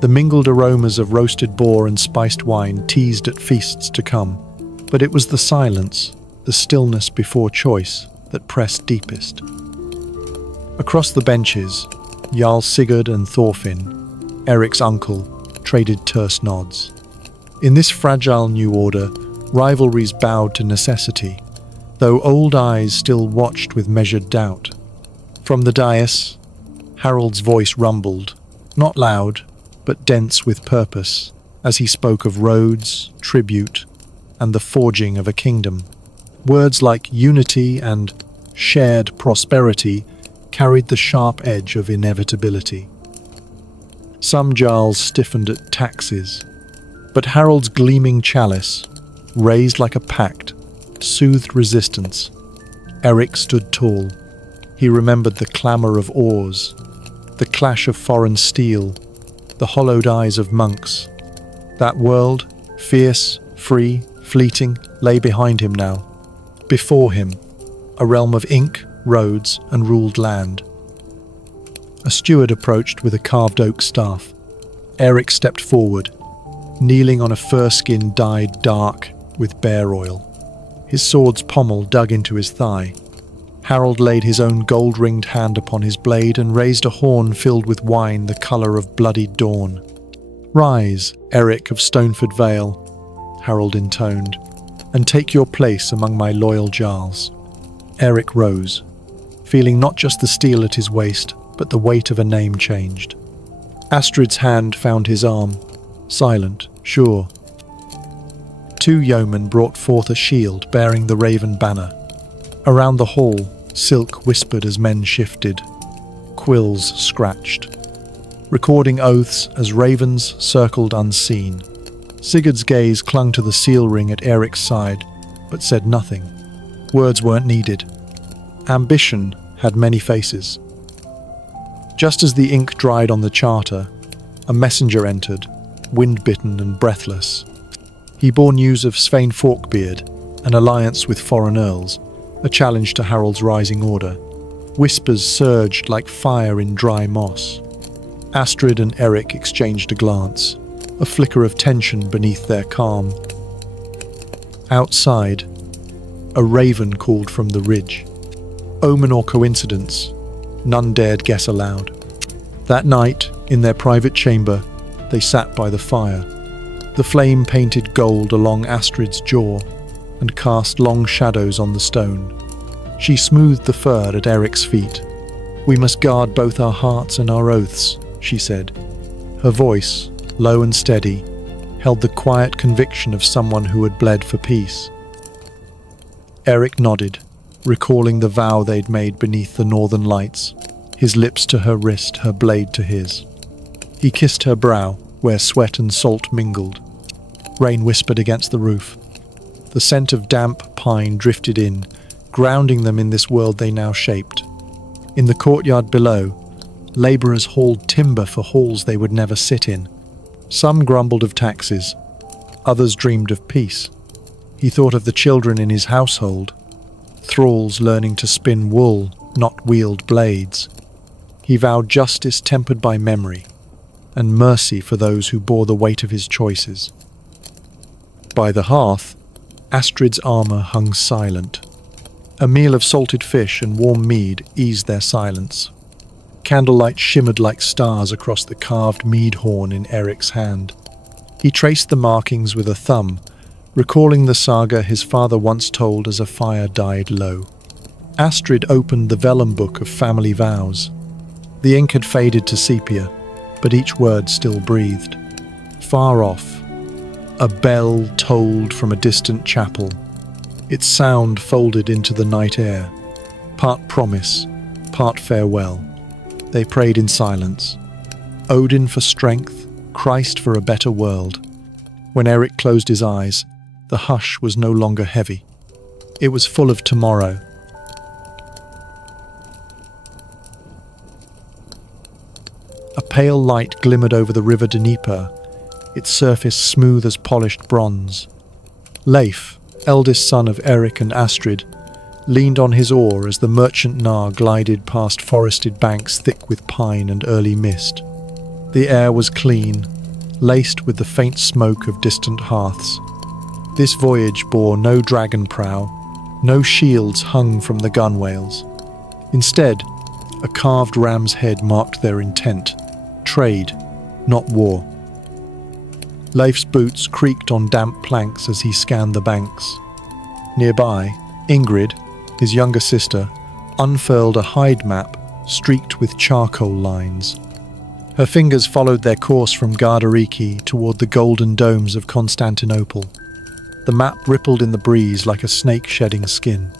The mingled aromas of roasted boar and spiced wine teased at feasts to come. But it was the silence, the stillness before choice, that pressed deepest. Across the benches, Jarl Sigurd and Thorfinn, Eric's uncle, traded terse nods. In this fragile new order, rivalries bowed to necessity, though old eyes still watched with measured doubt. From the dais, Harold's voice rumbled, not loud, but dense with purpose, as he spoke of roads, tribute, and the forging of a kingdom. Words like unity and shared prosperity carried the sharp edge of inevitability. Some jarls stiffened at taxes, but Harold's gleaming chalice, raised like a pact, soothed resistance. Eric stood tall. He remembered the clamour of oars, the clash of foreign steel, the hollowed eyes of monks. That world, fierce, free, fleeting, lay behind him now. Before him, a realm of ink, roads, and ruled land. A steward approached with a carved oak staff. Eric stepped forward, kneeling on a fur skin dyed dark with bear oil. His sword's pommel dug into his thigh. Harold laid his own gold-ringed hand upon his blade and raised a horn filled with wine the colour of bloodied dawn. "Rise, Eric of Stoneford Vale," Harold intoned, "and take your place among my loyal jarls." Eric rose, feeling not just the steel at his waist, but the weight of a name changed. Astrid's hand found his arm, silent, sure. Two yeomen brought forth a shield bearing the raven banner. Around the hall, silk whispered as men shifted. Quills scratched, recording oaths as ravens circled unseen. Sigurd's gaze clung to the seal ring at Eric's side, but said nothing. Words weren't needed. Ambition had many faces. Just as the ink dried on the charter, a messenger entered, wind-bitten and breathless. He bore news of Svein Forkbeard, an alliance with foreign earls, a challenge to Harold's rising order. Whispers surged like fire in dry moss. Astrid and Eric exchanged a glance, a flicker of tension beneath their calm. Outside, a raven called from the ridge. Omen or coincidence? None dared guess aloud. That night, in their private chamber, they sat by the fire. The flame painted gold along Astrid's jaw and cast long shadows on the stone. She smoothed the fur at Eric's feet. "We must guard both our hearts and our oaths," she said. Her voice, low and steady, held the quiet conviction of someone who had bled for peace. Eric nodded, recalling the vow they'd made beneath the northern lights, his lips to her wrist, her blade to his. He kissed her brow, where sweat and salt mingled. Rain whispered against the roof. The scent of damp pine drifted in, grounding them in this world they now shaped. In the courtyard below, labourers hauled timber for halls they would never sit in. Some grumbled of taxes, others dreamed of peace. He thought of the children in his household, thralls learning to spin wool, not wield blades. He vowed justice tempered by memory, and mercy for those who bore the weight of his choices. By the hearth, Astrid's armour hung silent. A meal of salted fish and warm mead eased their silence. Candlelight shimmered like stars across the carved mead horn in Eric's hand. He traced the markings with a thumb, recalling the saga his father once told as a fire died low. Astrid opened the vellum book of family vows. The ink had faded to sepia, but each word still breathed. Far off, a bell tolled from a distant chapel. Its sound folded into the night air, part promise, part farewell. They prayed in silence. Odin for strength, Christ for a better world. When Eric closed his eyes, the hush was no longer heavy. It was full of tomorrow. A pale light glimmered over the river Dnieper, its surface smooth as polished bronze. Leif, eldest son of Eric and Astrid, leaned on his oar as the merchant Nar glided past forested banks thick with pine and early mist. The air was clean, laced with the faint smoke of distant hearths. This voyage bore no dragon prow, no shields hung from the gunwales. Instead, a carved ram's head marked their intent: trade, not war. Leif's boots creaked on damp planks as he scanned the banks. Nearby, Ingrid, his younger sister, unfurled a hide map streaked with charcoal lines. Her fingers followed their course from Gardariki toward the golden domes of Constantinople. The map rippled in the breeze like a snake shedding skin.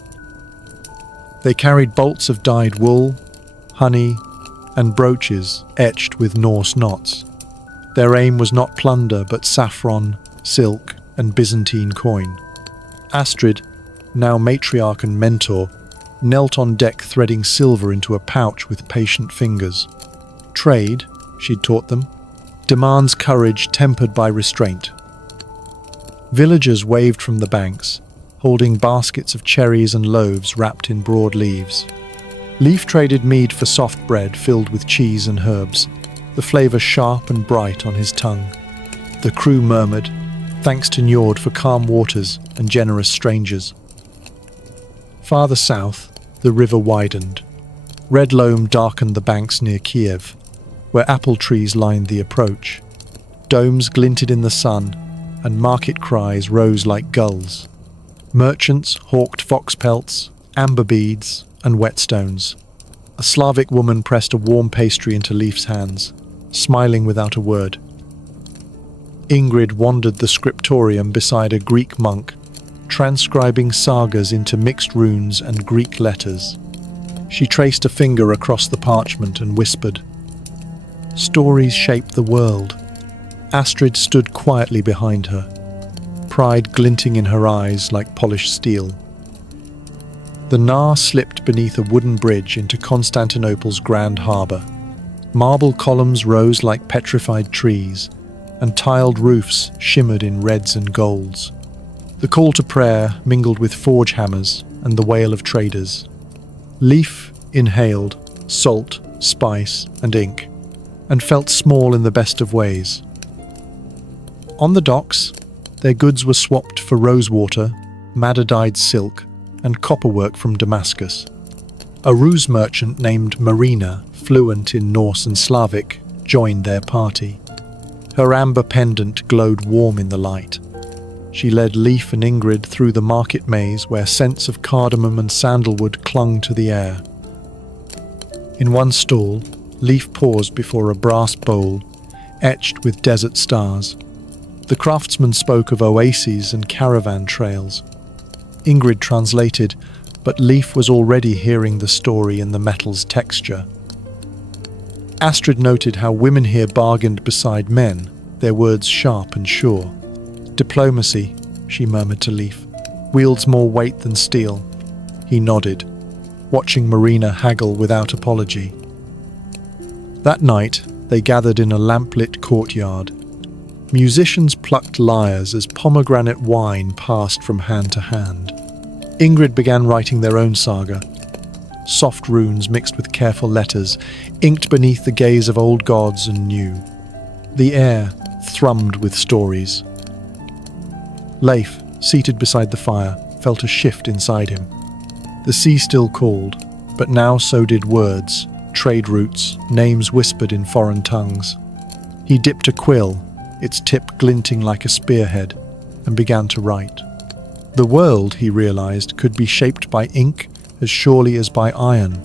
They carried bolts of dyed wool, honey, and brooches etched with Norse knots. Their aim was not plunder, but saffron, silk, and Byzantine coin. Astrid, now matriarch and mentor, knelt on deck threading silver into a pouch with patient fingers. Trade, she'd taught them, demands courage tempered by restraint. Villagers waved from the banks, holding baskets of cherries and loaves wrapped in broad leaves. Leif traded mead for soft bread filled with cheese and herbs, the flavour sharp and bright on his tongue. The crew murmured, thanks to Njord for calm waters and generous strangers. Farther south, the river widened. Red loam darkened the banks near Kiev, where apple trees lined the approach. Domes glinted in the sun, and market cries rose like gulls. Merchants hawked fox pelts, amber beads, and whetstones. A Slavic woman pressed a warm pastry into Leif's hands, smiling without a word. Ingrid wandered the scriptorium beside a Greek monk, transcribing sagas into mixed runes and Greek letters. She traced a finger across the parchment and whispered, "Stories shape the world." Astrid stood quietly behind her, pride glinting in her eyes like polished steel. The Nar slipped beneath a wooden bridge into Constantinople's grand harbour. Marble columns rose like petrified trees, and tiled roofs shimmered in reds and golds. The call to prayer mingled with forge hammers and the wail of traders. Leif inhaled salt, spice, and ink, and felt small in the best of ways. On the docks, their goods were swapped for rosewater, madder-dyed silk, and copperwork from Damascus. A ruse merchant named Marina, fluent in Norse and Slavic, joined their party. Her amber pendant glowed warm in the light. She led Leif and Ingrid through the market maze where scents of cardamom and sandalwood clung to the air. In one stall, Leif paused before a brass bowl, etched with desert stars. The craftsman spoke of oases and caravan trails. Ingrid translated, but Leif was already hearing the story in the metal's texture. Astrid noted how women here bargained beside men, their words sharp and sure. "Diplomacy," she murmured to Leif, "wields more weight than steel." He nodded, watching Marina haggle without apology. That night, they gathered in a lamplit courtyard. Musicians plucked lyres as pomegranate wine passed from hand to hand. Ingrid began writing their own saga. Soft runes mixed with careful letters, inked beneath the gaze of old gods and new. The air thrummed with stories. Leif, seated beside the fire, felt a shift inside him. The sea still called, but now so did words, trade routes, names whispered in foreign tongues. He dipped a quill, its tip glinting like a spearhead, and began to write. The world, he realized, could be shaped by ink as surely as by iron.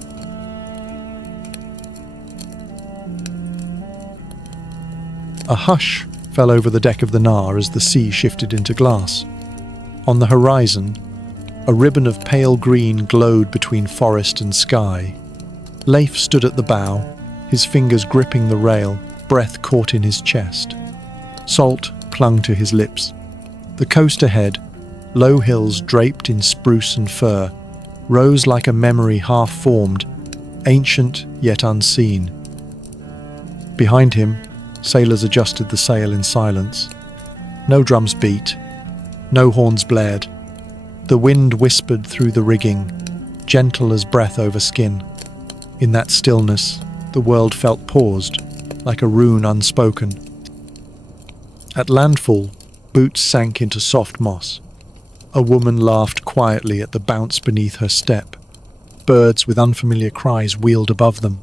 A hush fell over the deck of the Nar as the sea shifted into glass. On the horizon, a ribbon of pale green glowed between forest and sky. Leif stood at the bow, his fingers gripping the rail, breath caught in his chest. Salt clung to his lips. The coast ahead, low hills draped in spruce and fir, rose like a memory half-formed, ancient yet unseen. Behind him, sailors adjusted the sail in silence. No drums beat, no horns blared. The wind whispered through the rigging, gentle as breath over skin. In that stillness, the world felt paused, like a rune unspoken. At landfall, boots sank into soft moss. A woman laughed quietly at the bounce beneath her step. Birds with unfamiliar cries wheeled above them.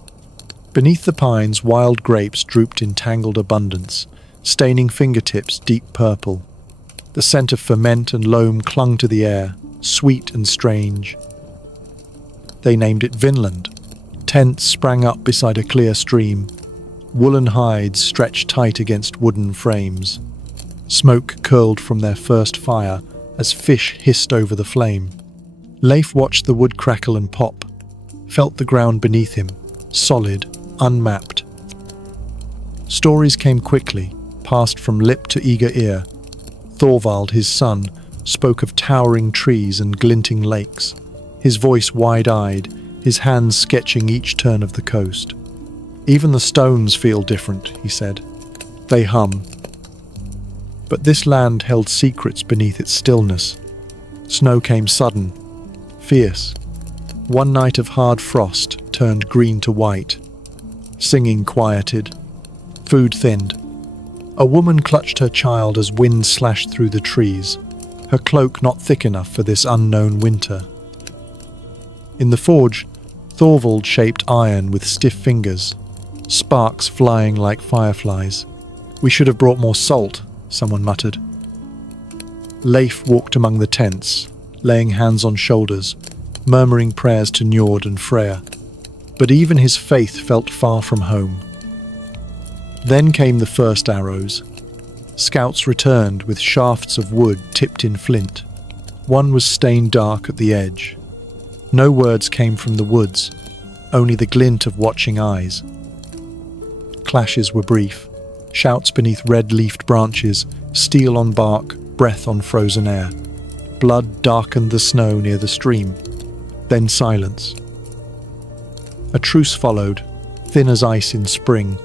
Beneath the pines, wild grapes drooped in tangled abundance, staining fingertips deep purple. The scent of ferment and loam clung to the air, sweet and strange. They named it Vinland. Tents sprang up beside a clear stream. Woolen hides stretched tight against wooden frames. Smoke curled from their first fire as fish hissed over the flame. Leif watched the wood crackle and pop, felt the ground beneath him, solid, unmapped. Stories came quickly, passed from lip to eager ear. Thorvald, his son, spoke of towering trees and glinting lakes, his voice wide-eyed, his hands sketching each turn of the coast. Even the stones feel different, he said. They hum. But this land held secrets beneath its stillness. Snow came sudden, fierce. One night of hard frost turned green to white. Singing quieted. Food thinned. A woman clutched her child as wind slashed through the trees, her cloak not thick enough for this unknown winter. In the forge, Thorvald shaped iron with stiff fingers, sparks flying like fireflies. "We should have brought more salt," someone muttered. Leif walked among the tents, laying hands on shoulders, murmuring prayers to Njord and Freya. But even his faith felt far from home. Then came the first arrows. Scouts returned with shafts of wood tipped in flint. One was stained dark at the edge. No words came from the woods, only the glint of watching eyes. Clashes were brief. Shouts beneath red-leafed branches, steel on bark, breath on frozen air. Blood darkened the snow near the stream. Then silence. A truce followed, thin as ice in spring.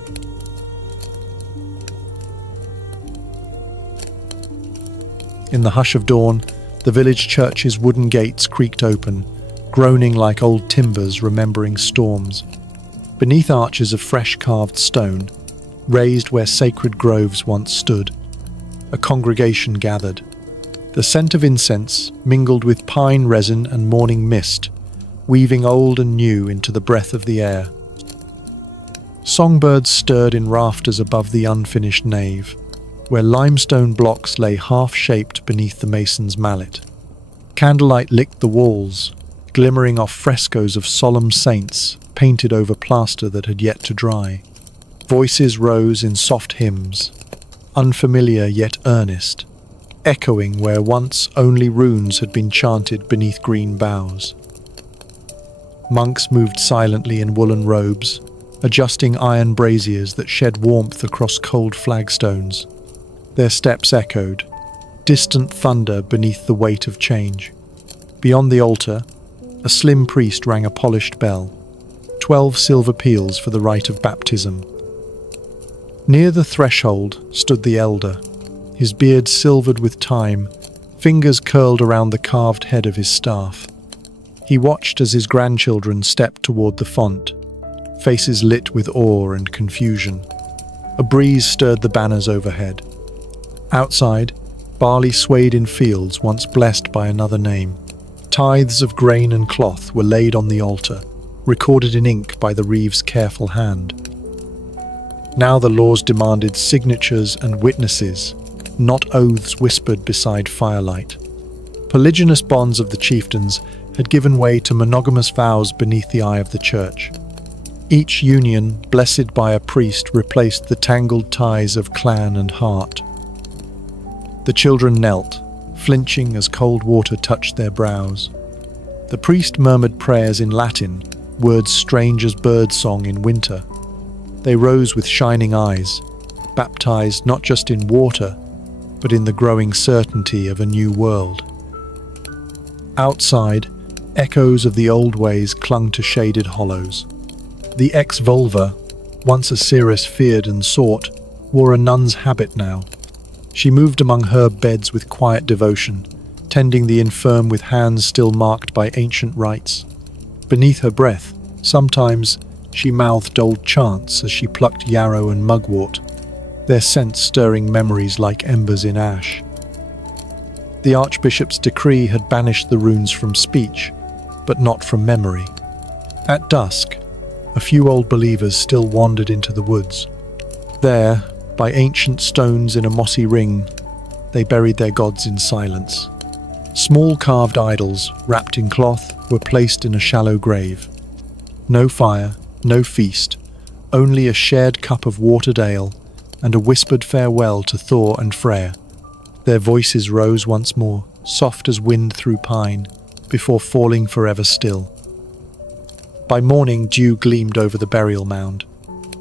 In the hush of dawn, the village church's wooden gates creaked open, groaning like old timbers remembering storms. Beneath arches of fresh-carved stone, raised where sacred groves once stood, a congregation gathered. The scent of incense mingled with pine resin and morning mist, weaving old and new into the breath of the air. Songbirds stirred in rafters above the unfinished nave, where limestone blocks lay half-shaped beneath the mason's mallet. Candlelight licked the walls, glimmering off frescoes of solemn saints painted over plaster that had yet to dry. Voices rose in soft hymns, unfamiliar yet earnest, echoing where once only runes had been chanted beneath green boughs. Monks moved silently in woolen robes, adjusting iron braziers that shed warmth across cold flagstones. Their steps echoed, distant thunder beneath the weight of change. Beyond the altar, a slim priest rang a polished bell, 12 silver peals for the rite of baptism. Near the threshold stood the elder, his beard silvered with time, fingers curled around the carved head of his staff. He watched as his grandchildren stepped toward the font, faces lit with awe and confusion. A breeze stirred the banners overhead. Outside, barley swayed in fields once blessed by another name. Tithes of grain and cloth were laid on the altar, recorded in ink by the reeve's careful hand. Now the laws demanded signatures and witnesses, not oaths whispered beside firelight. Polygynous bonds of the chieftains had given way to monogamous vows beneath the eye of the church. Each union, blessed by a priest, replaced the tangled ties of clan and heart. The children knelt, flinching as cold water touched their brows. The priest murmured prayers in Latin, words strange as birdsong in winter. They rose with shining eyes, baptized not just in water, but in the growing certainty of a new world. Outside, echoes of the old ways clung to shaded hollows. The ex-vulva, once a seeress feared and sought, wore a nun's habit now. She moved among herb beds with quiet devotion, tending the infirm with hands still marked by ancient rites. Beneath her breath, sometimes, she mouthed old chants as she plucked yarrow and mugwort, their scents stirring memories like embers in ash. The archbishop's decree had banished the runes from speech, but not from memory. At dusk, a few old believers still wandered into the woods. There, by ancient stones in a mossy ring, they buried their gods in silence. Small carved idols, wrapped in cloth, were placed in a shallow grave. No fire, no feast, only a shared cup of watered ale and a whispered farewell to Thor and Freyr. Their voices rose once more, soft as wind through pine, before falling forever still. By morning, dew gleamed over the burial mound.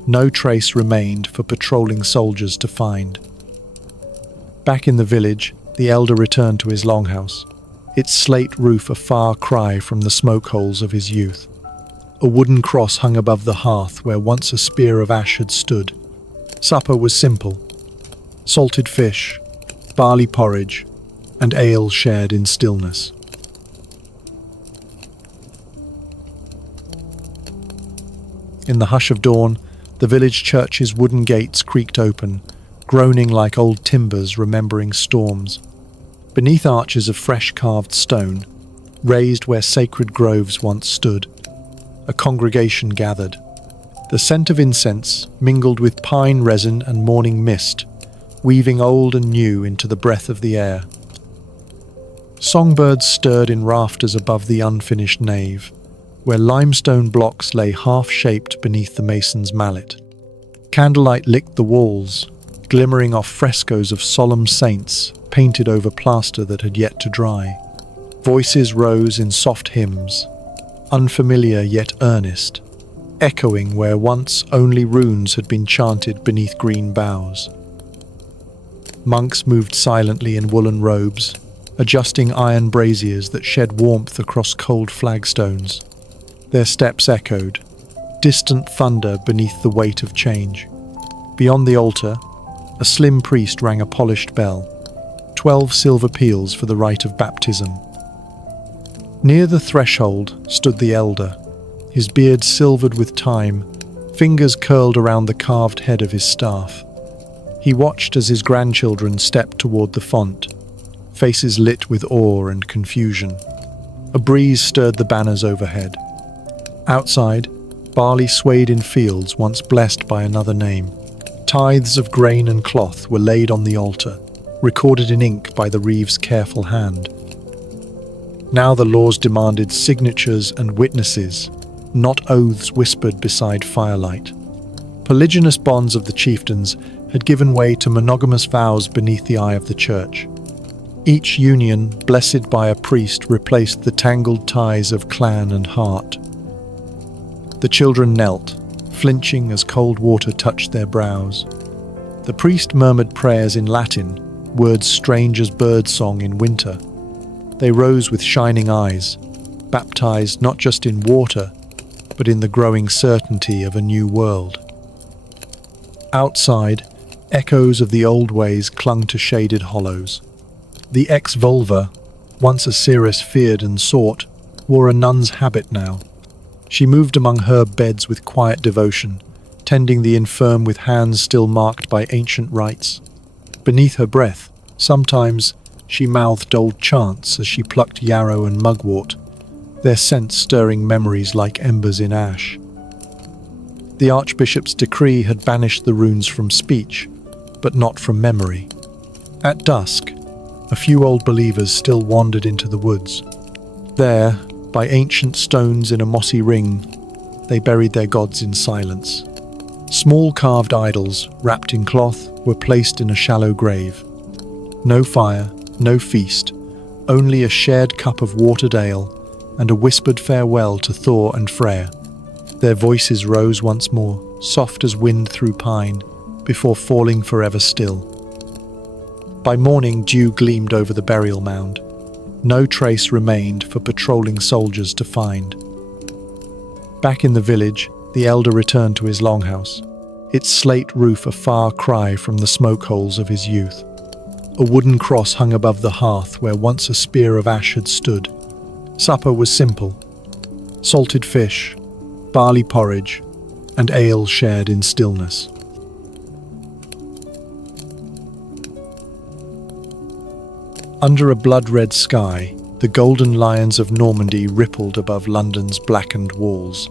No trace remained for patrolling soldiers to find. Back in the village, the elder returned to his longhouse, its slate roof a far cry from the smoke holes of his youth. A wooden cross hung above the hearth where once a spear of ash had stood. Supper was simple: salted fish, barley porridge, and ale shared in stillness. In the hush of dawn, the village church's wooden gates creaked open, groaning like old timbers remembering storms. Beneath arches of fresh-carved stone, raised where sacred groves once stood, a congregation gathered. The scent of incense mingled with pine resin and morning mist, weaving old and new into the breath of the air. Songbirds stirred in rafters above the unfinished nave, where limestone blocks lay half-shaped beneath the mason's mallet. Candlelight licked the walls, glimmering off frescoes of solemn saints painted over plaster that had yet to dry. Voices rose in soft hymns, unfamiliar yet earnest, echoing where once only runes had been chanted beneath green boughs. Monks moved silently in woolen robes, adjusting iron braziers that shed warmth across cold flagstones. Their steps echoed, distant thunder beneath the weight of change. Beyond the altar, a slim priest rang a polished bell, 12 silver peals for the rite of baptism. Near the threshold stood the elder, his beard silvered with time, fingers curled around the carved head of his staff. He watched as his grandchildren stepped toward the font, faces lit with awe and confusion. A breeze stirred the banners overhead. Outside, barley swayed in fields once blessed by another name. Tithes of grain and cloth were laid on the altar, recorded in ink by the reeve's careful hand. Now the laws demanded signatures and witnesses, not oaths whispered beside firelight. Polygynous bonds of the chieftains had given way to monogamous vows beneath the eye of the church. Each union, blessed by a priest, replaced the tangled ties of clan and heart. The children knelt, flinching as cold water touched their brows. The priest murmured prayers in Latin, words strange as birdsong in winter. They rose with shining eyes, baptized not just in water, but in the growing certainty of a new world. Outside, echoes of the old ways clung to shaded hollows. The ex-vulva, once a seeress feared and sought, wore a nun's habit now. She moved among herb beds with quiet devotion, tending the infirm with hands still marked by ancient rites. Beneath her breath, sometimes, she mouthed old chants as she plucked yarrow and mugwort, their scent stirring memories like embers in ash. The archbishop's decree had banished the runes from speech, but not from memory. At dusk, a few old believers still wandered into the woods. There, by ancient stones in a mossy ring, they buried their gods in silence. Small carved idols, wrapped in cloth, were placed in a shallow grave. No fire, no feast, only a shared cup of watered ale and a whispered farewell to Thor and Freyr. Their voices rose once more, soft as wind through pine, before falling forever still. By morning, dew gleamed over the burial mound. No trace remained for patrolling soldiers to find. Back in the village, the elder returned to his longhouse, its slate roof a far cry from the smoke holes of his youth. A wooden cross hung above the hearth where once a spear of ash had stood. Supper was simple: salted fish, barley porridge, and ale shared in stillness. Under a blood-red sky, the golden lions of Normandy rippled above London's blackened walls.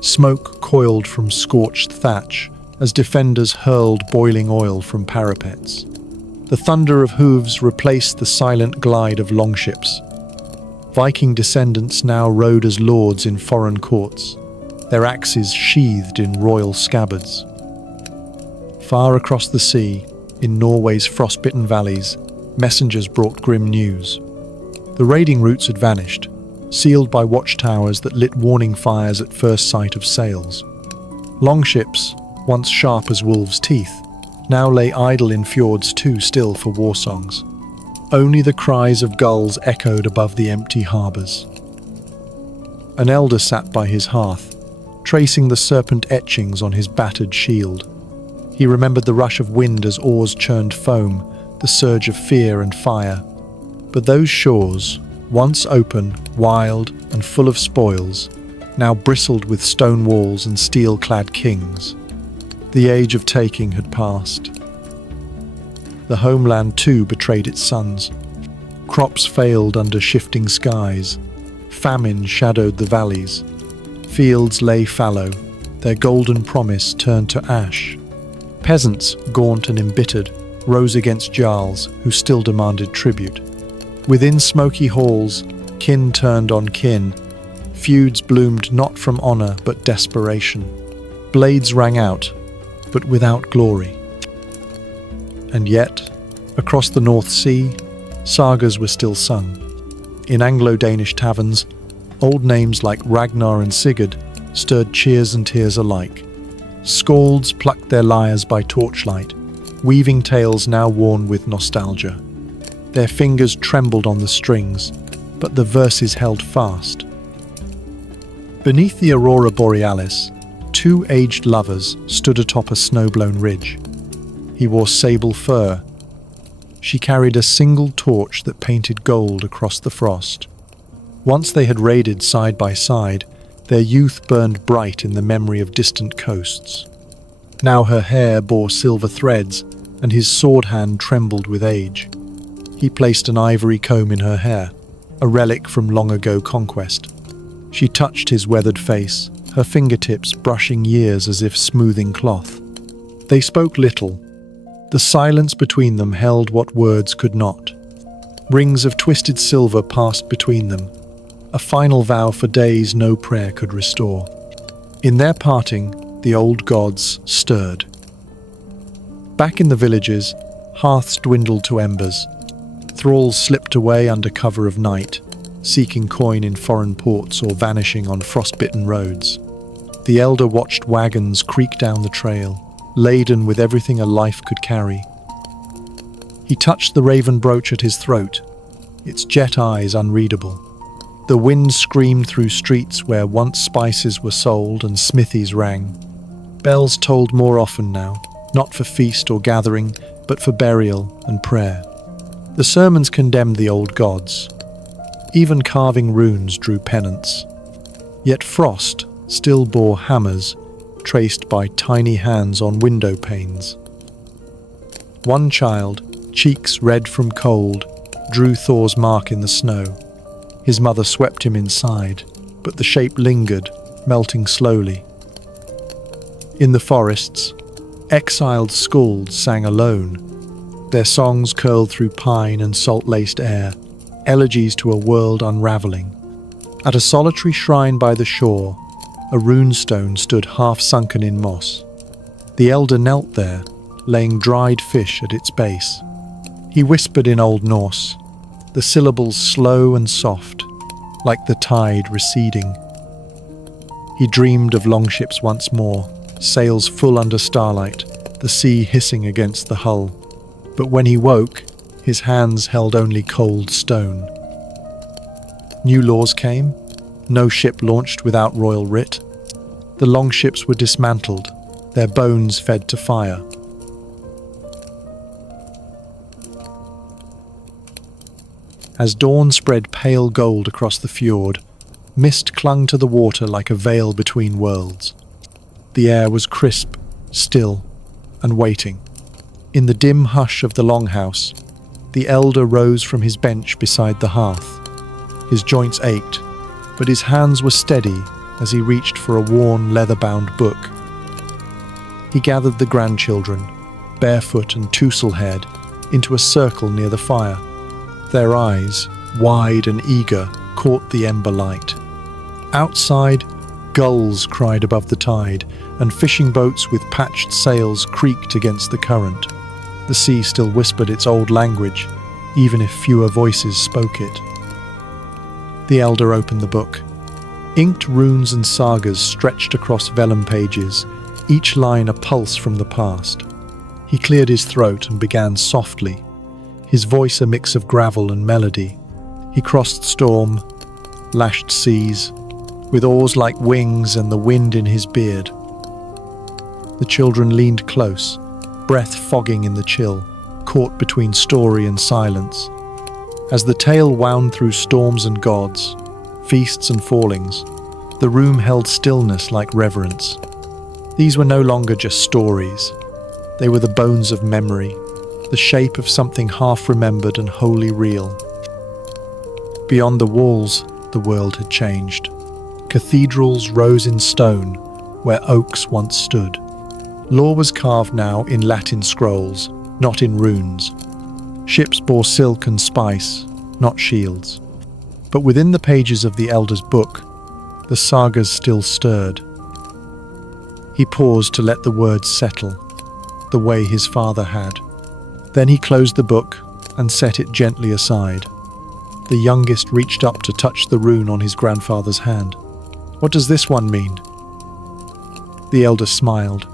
Smoke coiled from scorched thatch as defenders hurled boiling oil from parapets. The thunder of hooves replaced the silent glide of longships. Viking descendants now rode as lords in foreign courts, their axes sheathed in royal scabbards. Far across the sea, in Norway's frostbitten valleys, messengers brought grim news. The raiding routes had vanished, sealed by watchtowers that lit warning fires at first sight of sails. Longships, once sharp as wolves' teeth, now lay idle in fjords too still for war songs. Only the cries of gulls echoed above the empty harbours. An elder sat by his hearth, tracing the serpent etchings on his battered shield. He remembered the rush of wind as oars churned foam, the surge of fear and fire. But those shores, once open, wild, and full of spoils, now bristled with stone walls and steel-clad kings. The age of taking had passed. The homeland too betrayed its sons. Crops failed under shifting skies. Famine shadowed the valleys. Fields lay fallow, their golden promise turned to ash. Peasants, gaunt and embittered, rose against jarls who still demanded tribute. Within smoky halls, kin turned on kin. Feuds bloomed not from honour but desperation. Blades rang out, but without glory. And yet, across the North Sea, sagas were still sung. In Anglo-Danish taverns, old names like Ragnar and Sigurd stirred cheers and tears alike. Skalds plucked their lyres by torchlight, weaving tales now worn with nostalgia. Their fingers trembled on the strings, but the verses held fast. Beneath the aurora borealis, two aged lovers stood atop a snow-blown ridge. He wore sable fur. She carried a single torch that painted gold across the frost. Once they had raided side by side, their youth burned bright in the memory of distant coasts. Now her hair bore silver threads, and his sword hand trembled with age. He placed an ivory comb in her hair, a relic from long ago conquest. She touched his weathered face, her fingertips brushing years as if smoothing cloth. They spoke little. The silence between them held what words could not. Rings of twisted silver passed between them, a final vow for days no prayer could restore. In their parting, the old gods stirred. Back in the villages, hearths dwindled to embers. Thralls slipped away under cover of night, seeking coin in foreign ports or vanishing on frostbitten roads. The elder watched wagons creak down the trail, laden with everything a life could carry. He touched the raven brooch at his throat, its jet eyes unreadable. The wind screamed through streets where once spices were sold and smithies rang. Bells tolled more often now, not for feast or gathering, but for burial and prayer. The sermons condemned the old gods. Even carving runes drew penance. Yet frost still bore hammers, traced by tiny hands on window panes. One child, cheeks red from cold, drew Thor's mark in the snow. His mother swept him inside, but the shape lingered, melting slowly. In the forests, exiled skalds sang alone. Their songs curled through pine and salt-laced air, elegies to a world unravelling. At a solitary shrine by the shore, a runestone stood half-sunken in moss. The elder knelt there, laying dried fish at its base. He whispered in Old Norse, the syllables slow and soft, like the tide receding. He dreamed of longships once more, sails full under starlight, the sea hissing against the hull. But when he woke, his hands held only cold stone. New laws came. No ship launched without royal writ. The longships were dismantled, their bones fed to fire. As dawn spread pale gold across the fjord, mist clung to the water like a veil between worlds. The air was crisp, still, and waiting. In the dim hush of the longhouse, The elder rose from his bench beside the hearth. His joints ached, but his hands were steady as he reached for a worn, leather-bound book. He gathered the grandchildren, barefoot and tousle-haired, into a circle near the fire. Their eyes, wide and eager, caught the ember light. Outside, gulls cried above the tide, and fishing boats with patched sails creaked against the current. The sea still whispered its old language, even if fewer voices spoke it. The elder opened the book. Inked runes and sagas stretched across vellum pages, each line a pulse from the past. He cleared his throat and began softly, his voice a mix of gravel and melody. He crossed storm, lashed seas, with oars like wings and the wind in his beard. The children leaned close, breath fogging in the chill, caught between story and silence. As the tale wound through storms and gods, feasts and fallings, the room held stillness like reverence. These were no longer just stories. They were the bones of memory, the shape of something half-remembered and wholly real. Beyond the walls, the world had changed. Cathedrals rose in stone where oaks once stood. Lore was carved now in Latin scrolls, not in runes. Ships bore silk and spice, not shields. But within the pages of the elder's book, the sagas still stirred. He paused to let the words settle, the way his father had. Then he closed the book and set it gently aside. The youngest reached up to touch the rune on his grandfather's hand. "What does this one mean?" The elder smiled.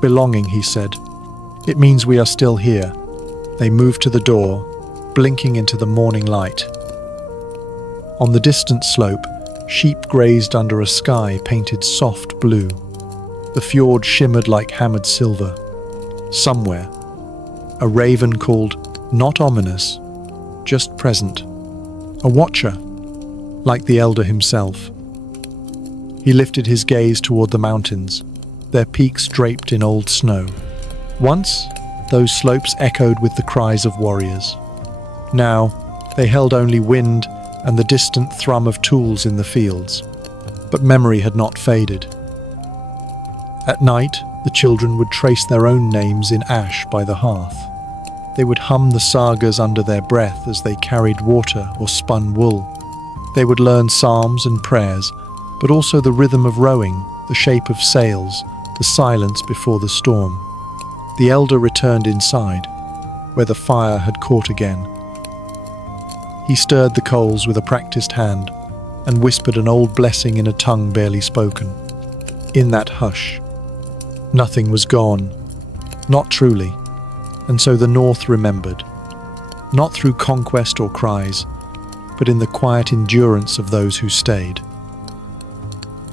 "Belonging," he said. "It means we are still here." They moved to the door, blinking into the morning light. On the distant slope, sheep grazed under a sky painted soft blue. The fjord shimmered like hammered silver. Somewhere, a raven called, not ominous, just present. A watcher, like the elder himself. He lifted his gaze toward the mountains, their peaks draped in old snow. Once, those slopes echoed with the cries of warriors. Now, they held only wind and the distant thrum of tools in the fields. But memory had not faded. At night, the children would trace their own names in ash by the hearth. They would hum the sagas under their breath as they carried water or spun wool. They would learn psalms and prayers, but also the rhythm of rowing, the shape of sails, the silence before the storm. The elder returned inside, where the fire had caught again. He stirred the coals with a practiced hand and whispered an old blessing in a tongue barely spoken. In that hush, nothing was gone, not truly, and so the North remembered, not through conquest or cries, but in the quiet endurance of those who stayed.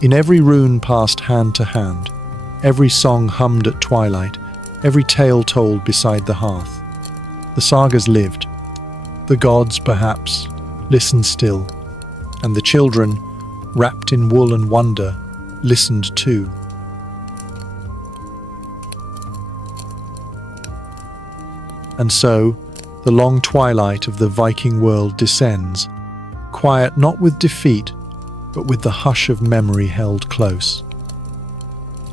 In every rune passed hand to hand, every song hummed at twilight, every tale told beside the hearth. The sagas lived. The gods, perhaps, listened still, and the children, wrapped in wool and wonder, listened too. And so, the long twilight of the Viking world descends, quiet not with defeat, but with the hush of memory held close.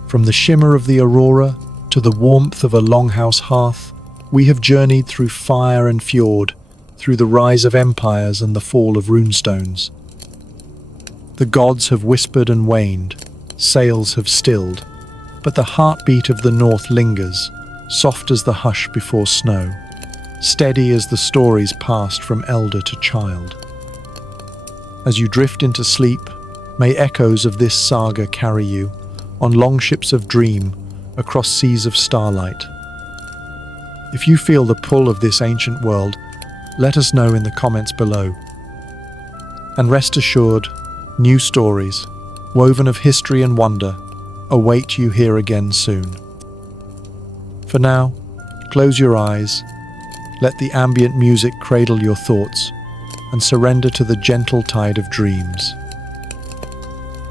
From the shimmer of the aurora to the warmth of a longhouse hearth, we have journeyed through fire and fjord, through the rise of empires and the fall of runestones. The gods have whispered and waned, sails have stilled, but the heartbeat of the north lingers, soft as the hush before snow, steady as the stories passed from elder to child. As you drift into sleep, may echoes of this saga carry you on longships of dream across seas of starlight. If you feel the pull of this ancient world, let us know in the comments below. And rest assured, new stories, woven of history and wonder, await you here again soon. For now, close your eyes, let the ambient music cradle your thoughts, and surrender to the gentle tide of dreams.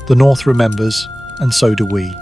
The North remembers, and so do we.